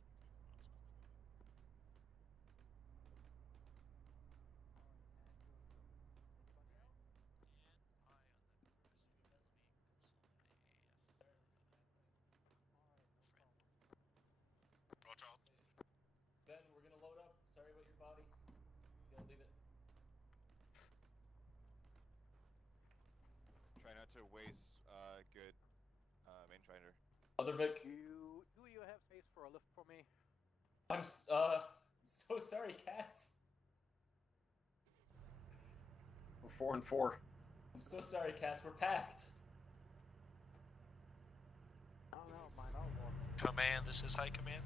Roger out. Ben, we're gonna load up. Sorry about your body. You gotta leave it. Try not to waste good main trainer. Other Vic. Do you have space for a lift for me? I'm so sorry, Cass. We're 4 and 4. I'm so sorry, Cass. We're packed. Oh no, mine all walk. Command, this is High Command.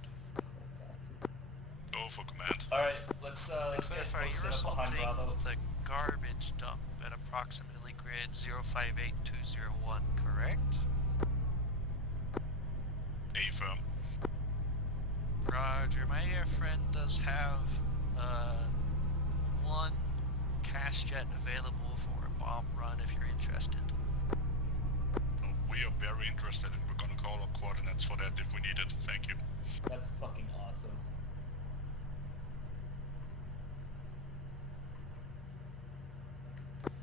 Go for command. Alright, let's get Clarify, you're posted up behind assaulting Bravo. the garbage dump at approximately grid 058201, correct? Affirm. Roger, my air friend does have one cast jet available for a bomb run if you're interested. We are very interested and we're gonna call up coordinates for that if we need it. Thank you. That's fucking awesome.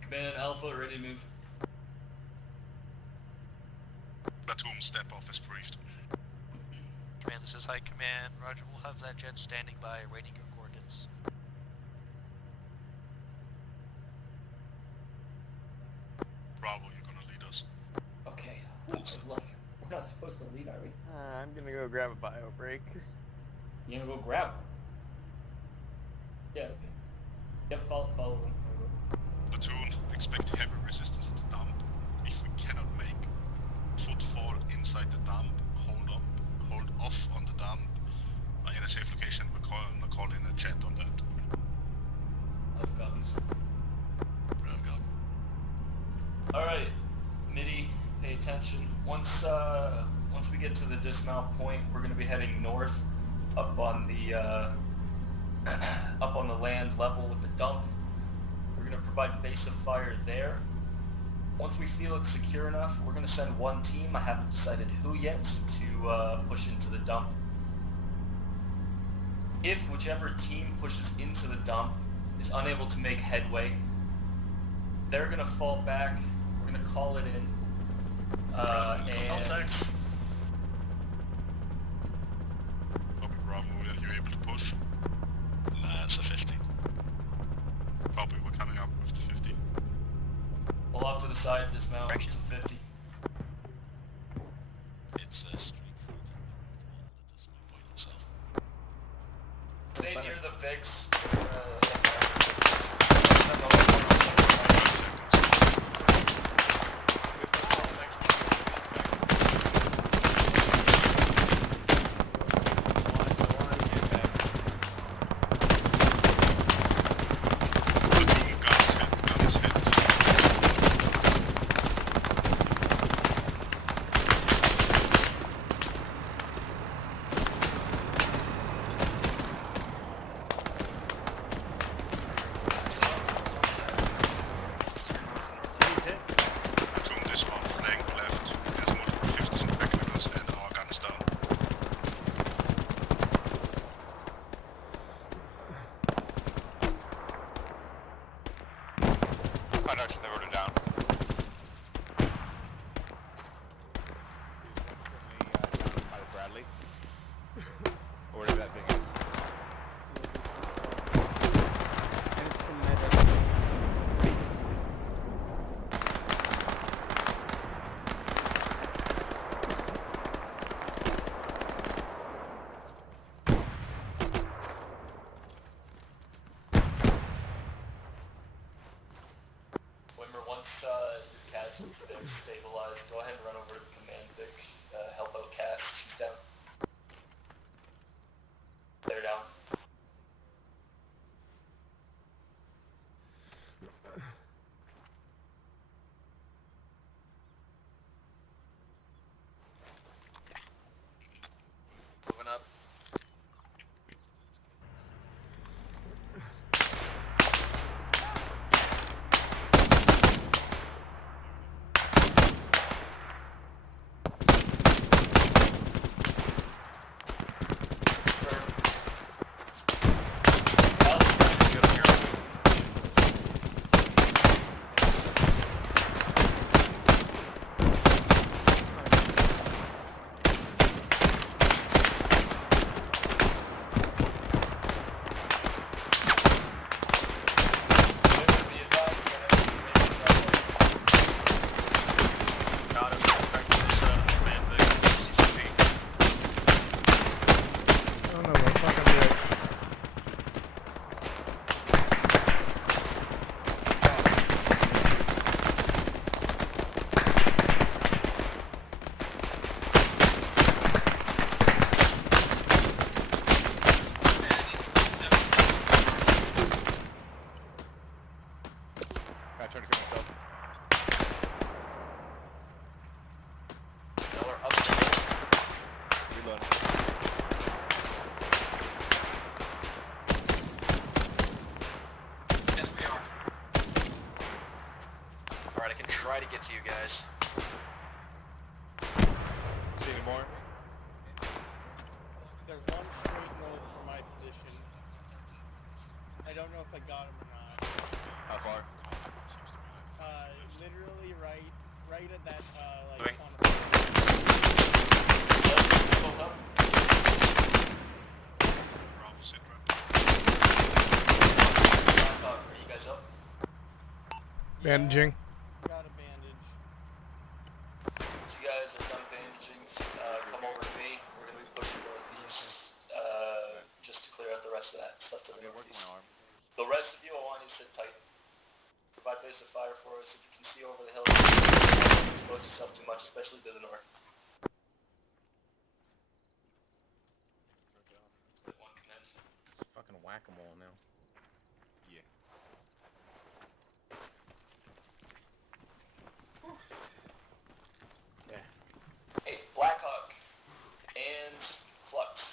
Command Alpha, ready to move. Platoon step off as briefed. Command, this is High Command. Roger, we'll have that jet standing by, awaiting your coordinates. Bravo, you're gonna lead us. Okay. I was like, we're not supposed to lead, are we? I'm gonna go grab a bio break. You gonna go grab one? Yeah, okay. Yep, follow them. Platoon, expect heavy resistance at the dump. If we cannot make footfall inside the dump, hold off on the dump. In a safe location, we're call in a chat on that. I've copies. Bravo, got. Alright, MIDI, pay attention. Once we get to the dismount point, we're gonna be heading north up on the up on the land level with the dump. We're gonna provide base of fire there. Once we feel it's secure enough, we're gonna send one team, I haven't decided who yet, to push into the dump. If whichever team pushes into the dump is unable to make headway, they're gonna fall back, we're gonna call it in, and... Copy, Bravo, are you able to push? It's a 50. Copy, we're coming up with the 50. Pull off to the side, dismount to 50. It's a street food that does my point itself. Stay near the Vix. don't know if I got him or not. How far? Literally right at that, like, Doing. on Bravo, sit rep. Are you guys up? Bandaging. Got a bandage. Once you guys are done bandaging, come over to me. We're going to be pushing northeast, just to clear out the rest of that stuff to the northeast. The rest of you, I want you to sit tight. Provide base of fire for us. If you can see over the hill, don't expose yourself too much, especially to the north. It's fucking whack-a-mole now. Yeah. Okay. Hey, Blackhawk and Flux.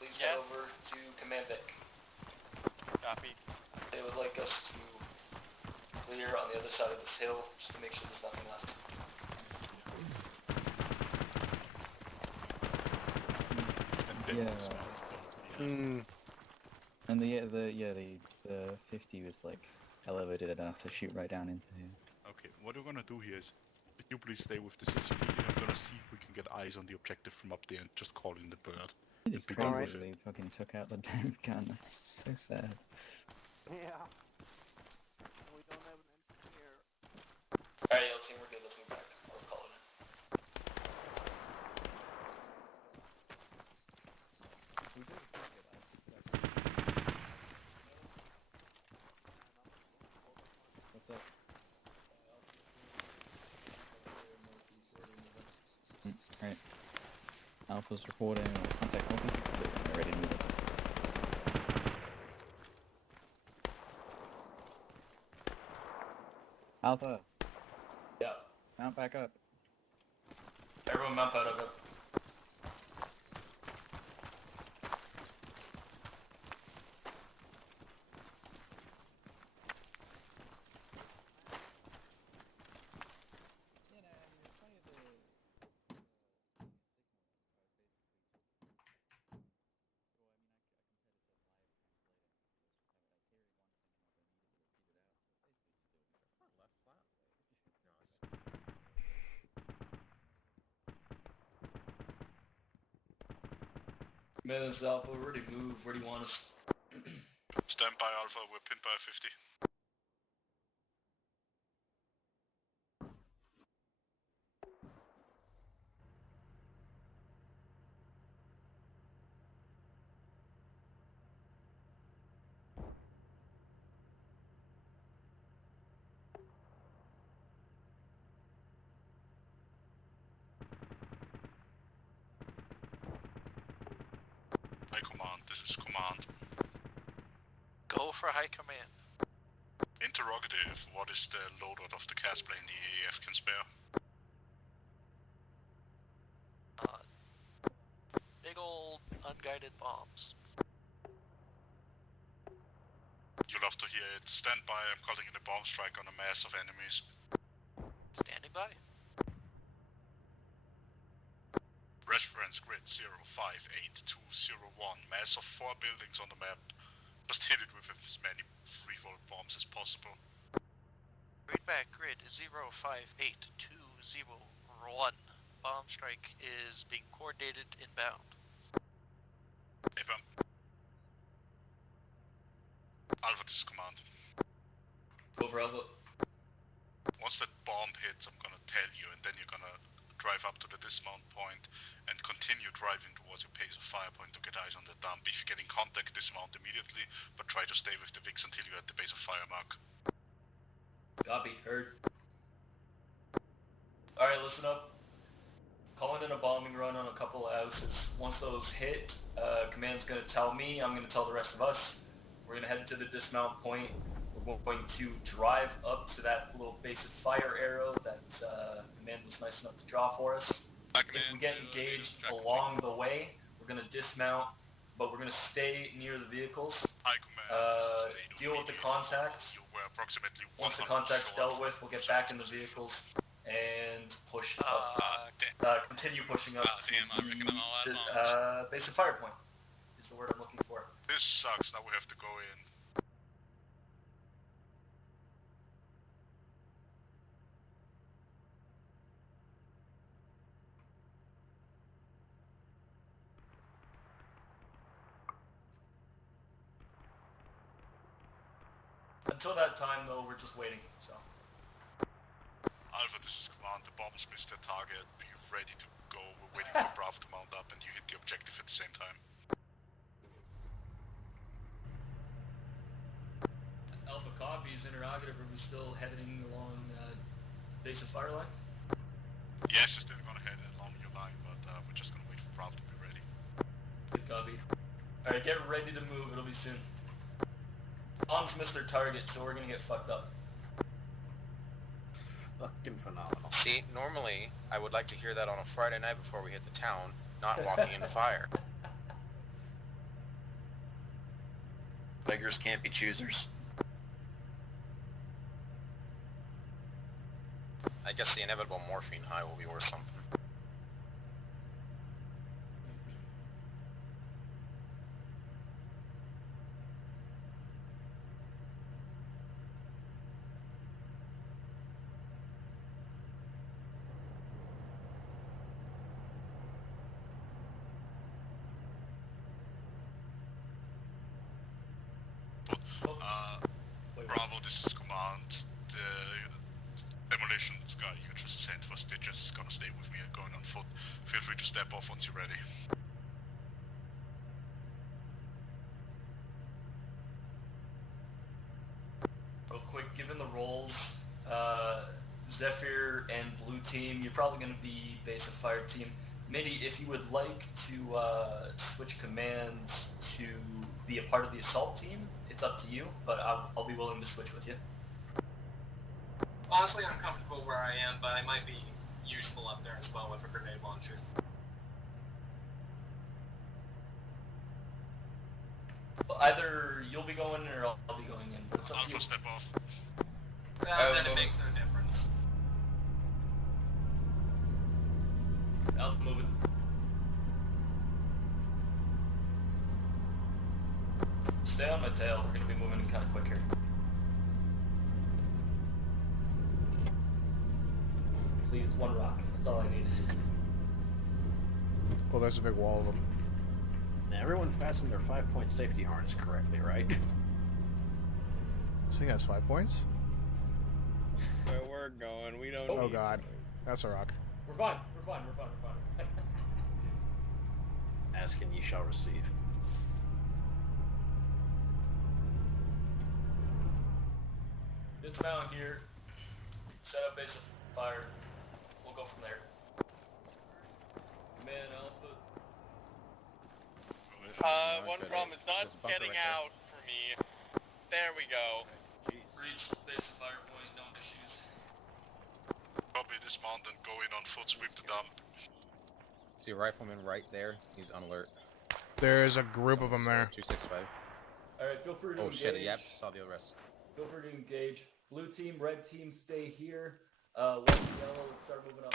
Please head over to Command Vic. Copy. They would like us to clear on the other side of this hill, just to make sure there's nothing left. Yeah. And the 50 was like elevated enough to shoot right down into here. Okay, what we're gonna do here is, you please stay with the CCP. I'm gonna see if we can get eyes on the objective from up there and just call in the bird. It's crazy they fucking took out the damn gun. That's so sad. Yeah. We don't have an engineer. Alright, Altian, we're good. Let's move back. I'll call it in. What's up? Alright. Alpha's reporting. Contact Altis. I already knew that. Alpha. Yeah. Mount back up. Everyone mount out of it. Man, this is Alpha. We're ready to move. Where do you want us? Stand by, Alpha. We're pinned by 50. High Command, this is Command. Go for High Command. Interrogative, what is the loadout of the CAS plane the AAF can spare? Big old unguided bombs. You'll have to hear it. Stand by, I'm calling in a bomb strike on a mass of enemies. Standing by. Reference grid 058201. Mass of 4 buildings on the map. Just hit it with as many free-fall bombs as possible. Read back grid 058201. Bomb strike is being coordinated inbound. Ever. Alpha, this is Command. Over, Alpha. Once that bomb hits, I'm gonna tell you, and then you're gonna drive up to the dismount point and continue driving towards your base of fire point to get eyes on the dump. If you get in contact, dismount immediately, but try to stay with the VIX until you're at the base of fire mark. Copy, heard. Alright, listen up. Calling in a bombing run on a couple of houses. Once those hit, Command's gonna tell me, I'm gonna tell the rest of us. We're gonna head to the dismount point. We're going to drive up to that little base of fire arrow that Command was nice enough to draw for us. If we get engaged along the way, we're gonna dismount, but we're gonna stay near the vehicles. Deal with the contact. Once the contact's dealt with, we'll get back in the vehicles and push up. Continue pushing up to the base of fire point. Is the word I'm looking for. This sucks. Now we have to go in. Until that time, though, we're just waiting, so. Alpha, this is command. The bombs missed their target. Are you ready to go? We're waiting for Bravo to mount up and you hit the objective at the same time. Alpha copies, interrogative, are we still heading along base of fire line? Yes, we're still gonna head along your line, but we're just gonna wait for Bravo to be ready. Good copy. Alright, get ready to move, it'll be soon. Bombs missed their target, so we're gonna get fucked up. Fucking phenomenal. See, normally, I would like to hear that on a Friday night before we hit the town, not walking into fire. Beggars can't be choosers. I guess the inevitable morphine high will be worth something. Bravo, this is command. The demolitions guy you just sent for stitches is gonna stay with me and going on foot. Feel free to step off once you're ready. Real quick, given the roles, Zephyr and Blue Team, you're probably going to be base of fire team. Maybe if you would like to switch commands to be a part of the assault team, it's up to you, but I'll be willing to switch with you. Honestly, I'm comfortable where I am, but I might be useful up there as well with a grenade launcher. Either you'll be going in or I'll be going in, but it's up to you. Step off. Then it makes no difference. Alpha moving. Stay on my tail, we're going to be moving kind of quick here. Please, one rock. That's all I need. Well, there's a big wall of them. Now, everyone fastened their 5-point safety harness correctly, right? This thing has 5 points? Where we're going, we don't Oh need god. points. That's a rock. We're fine. We're fine. We're fine. We're fine. Ask and ye shall receive. Dismount here. Set up base of fire. We'll go from there. Man, Alpha. One problem is not getting out for me. There we go. Reach base of fire point, no issues. Copy, dismount and go in on foot, sweep the dump. See a rifleman right there. He's on alert. There's a group of them there. 265. Alright, feel free to engage. Shit, yep, saw the arrest. Feel free to engage. Blue team, red team, stay here. White and yellow, let's start moving up.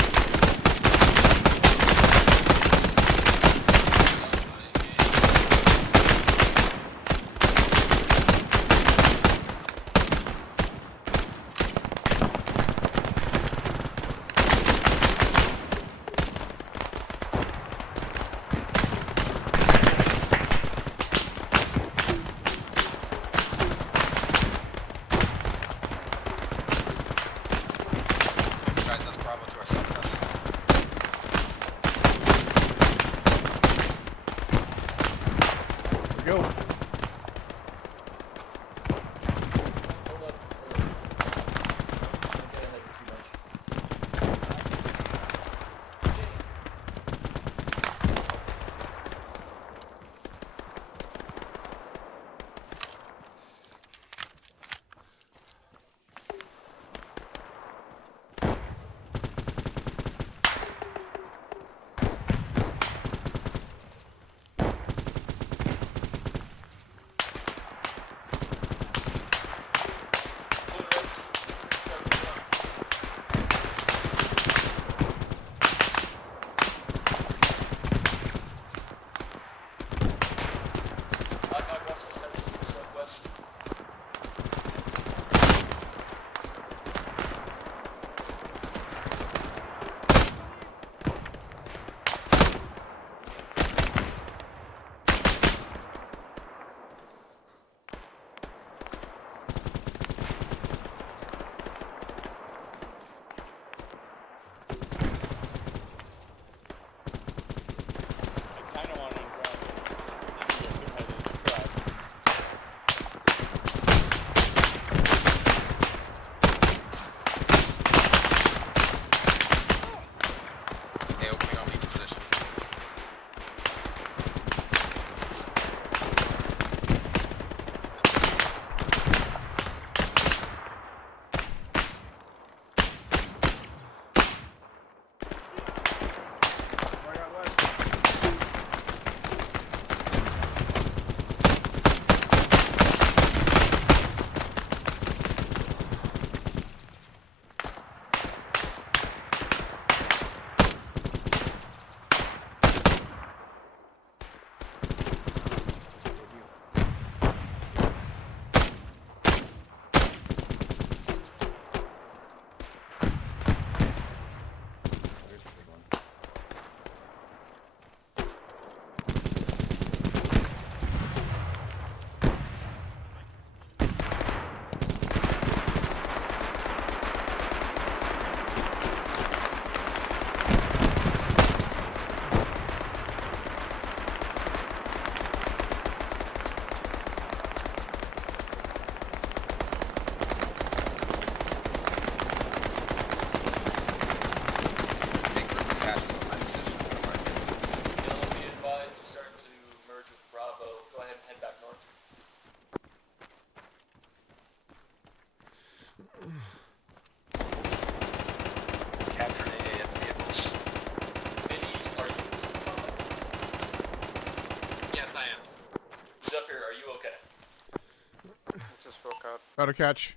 About to catch.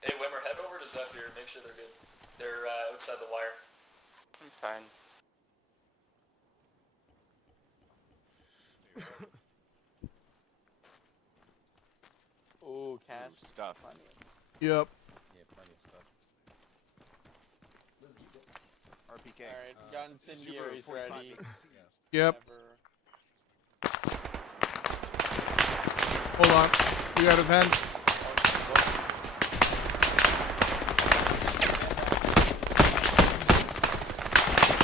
Hey, Wimmer, head over to Zephyr. Make sure they're good. They're outside the wire. I'm fine. Ooh, cash. Stuff. Yep. Yeah, plenty of stuff. RPK. Alright, got incendiaries ready. Yep. Whenever. Hold on. You got a pen?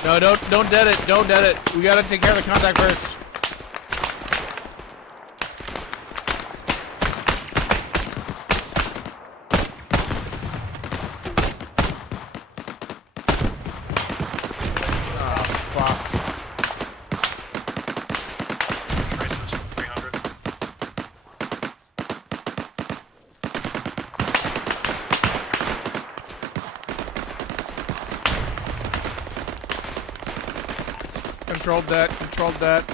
No, don't dead it. Don't dead it. We gotta take care of the contact first. Controlled that. Controlled that.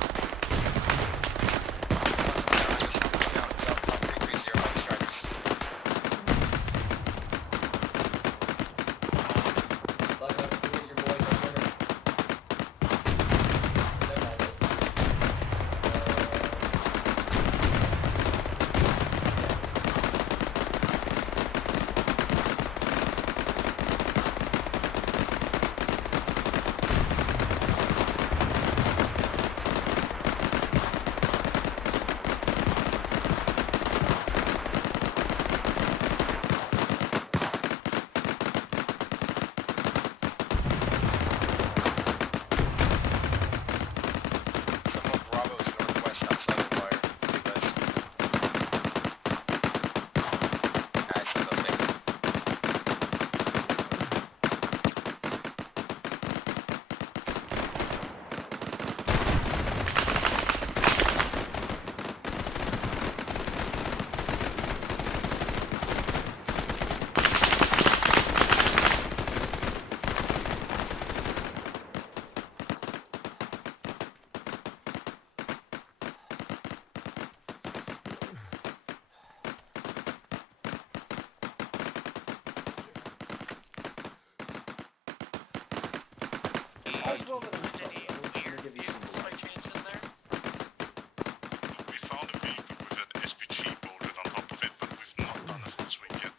We found a vehicle with an SPG bolted on top of it, but we've not done a full swing yet.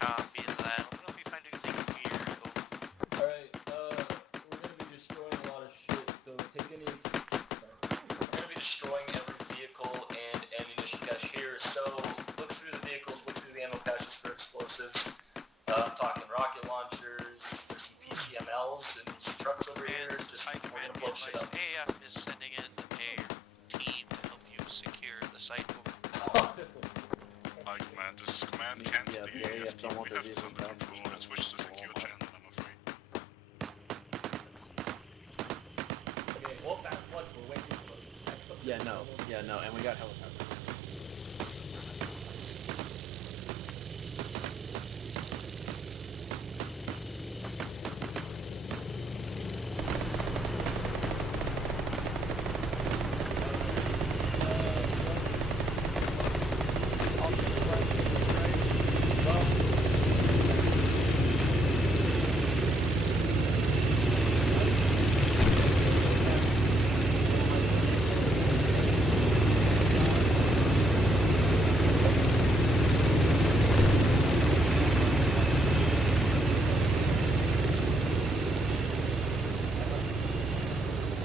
Copy that. Let me know if you find anything weird. Alright, we're gonna be destroying a lot of shit, so take any... We're going to be destroying every vehicle and ammunition cache here, so look through the vehicles, look through the ammo caches for explosives. I'm talking rocket launchers, there's some PCMLs and some trucks over here. Just we're going to blow shit up. AF is sending in a team to help you secure the site over. Hi, Command. This is Command. Cancel the AF team. We have this under control and switch to secure channel, I'm afraid. Okay, well, that flux, we're way too close. Yeah, no, and we got helicopters.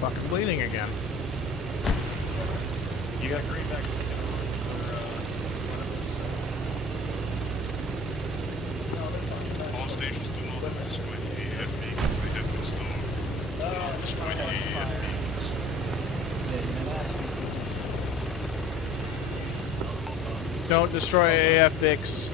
Fucking bleeding again. You got greenback for All stations do not destroy the AF vehicles. We have installed. Do not destroy the AF vehicles. Don't destroy AF Vix.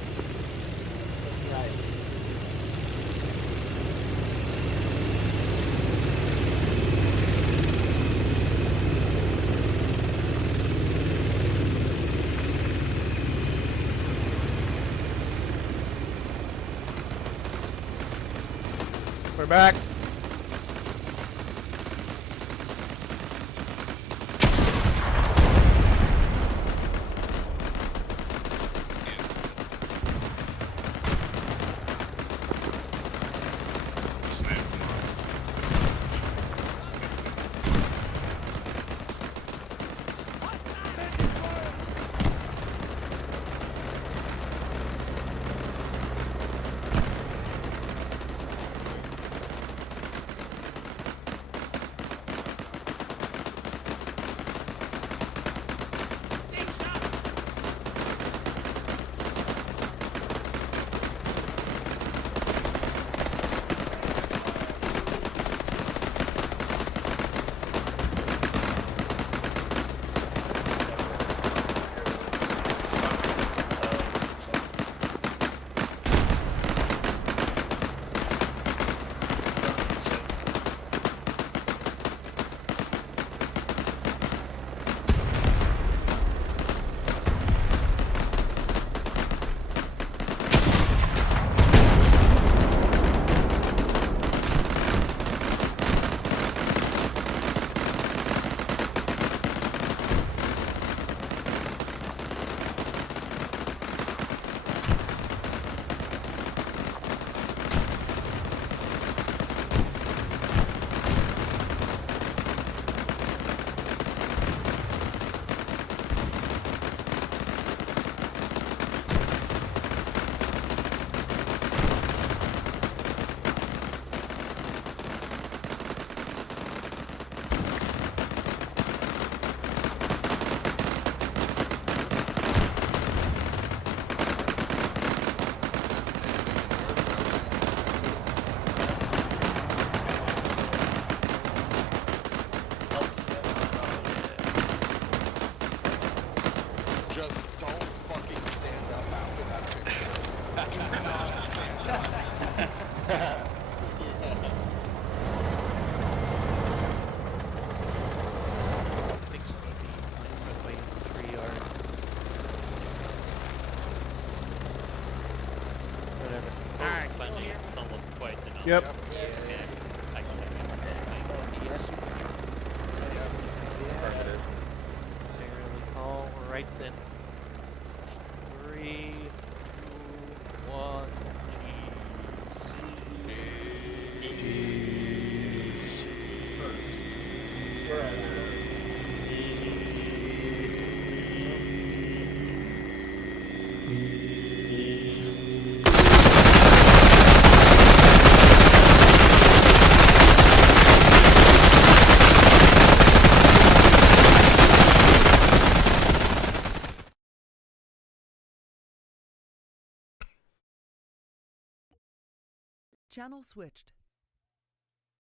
We're back. Just don't fucking stand up after that picture. Do not stand up. Fix maybe runway 3 or whatever. Alright, landing is almost quite enough. Yep. Okay. I can let you know. Yes. Affirmative. All right then. 3, 2, 1. Jeez. Channel switched.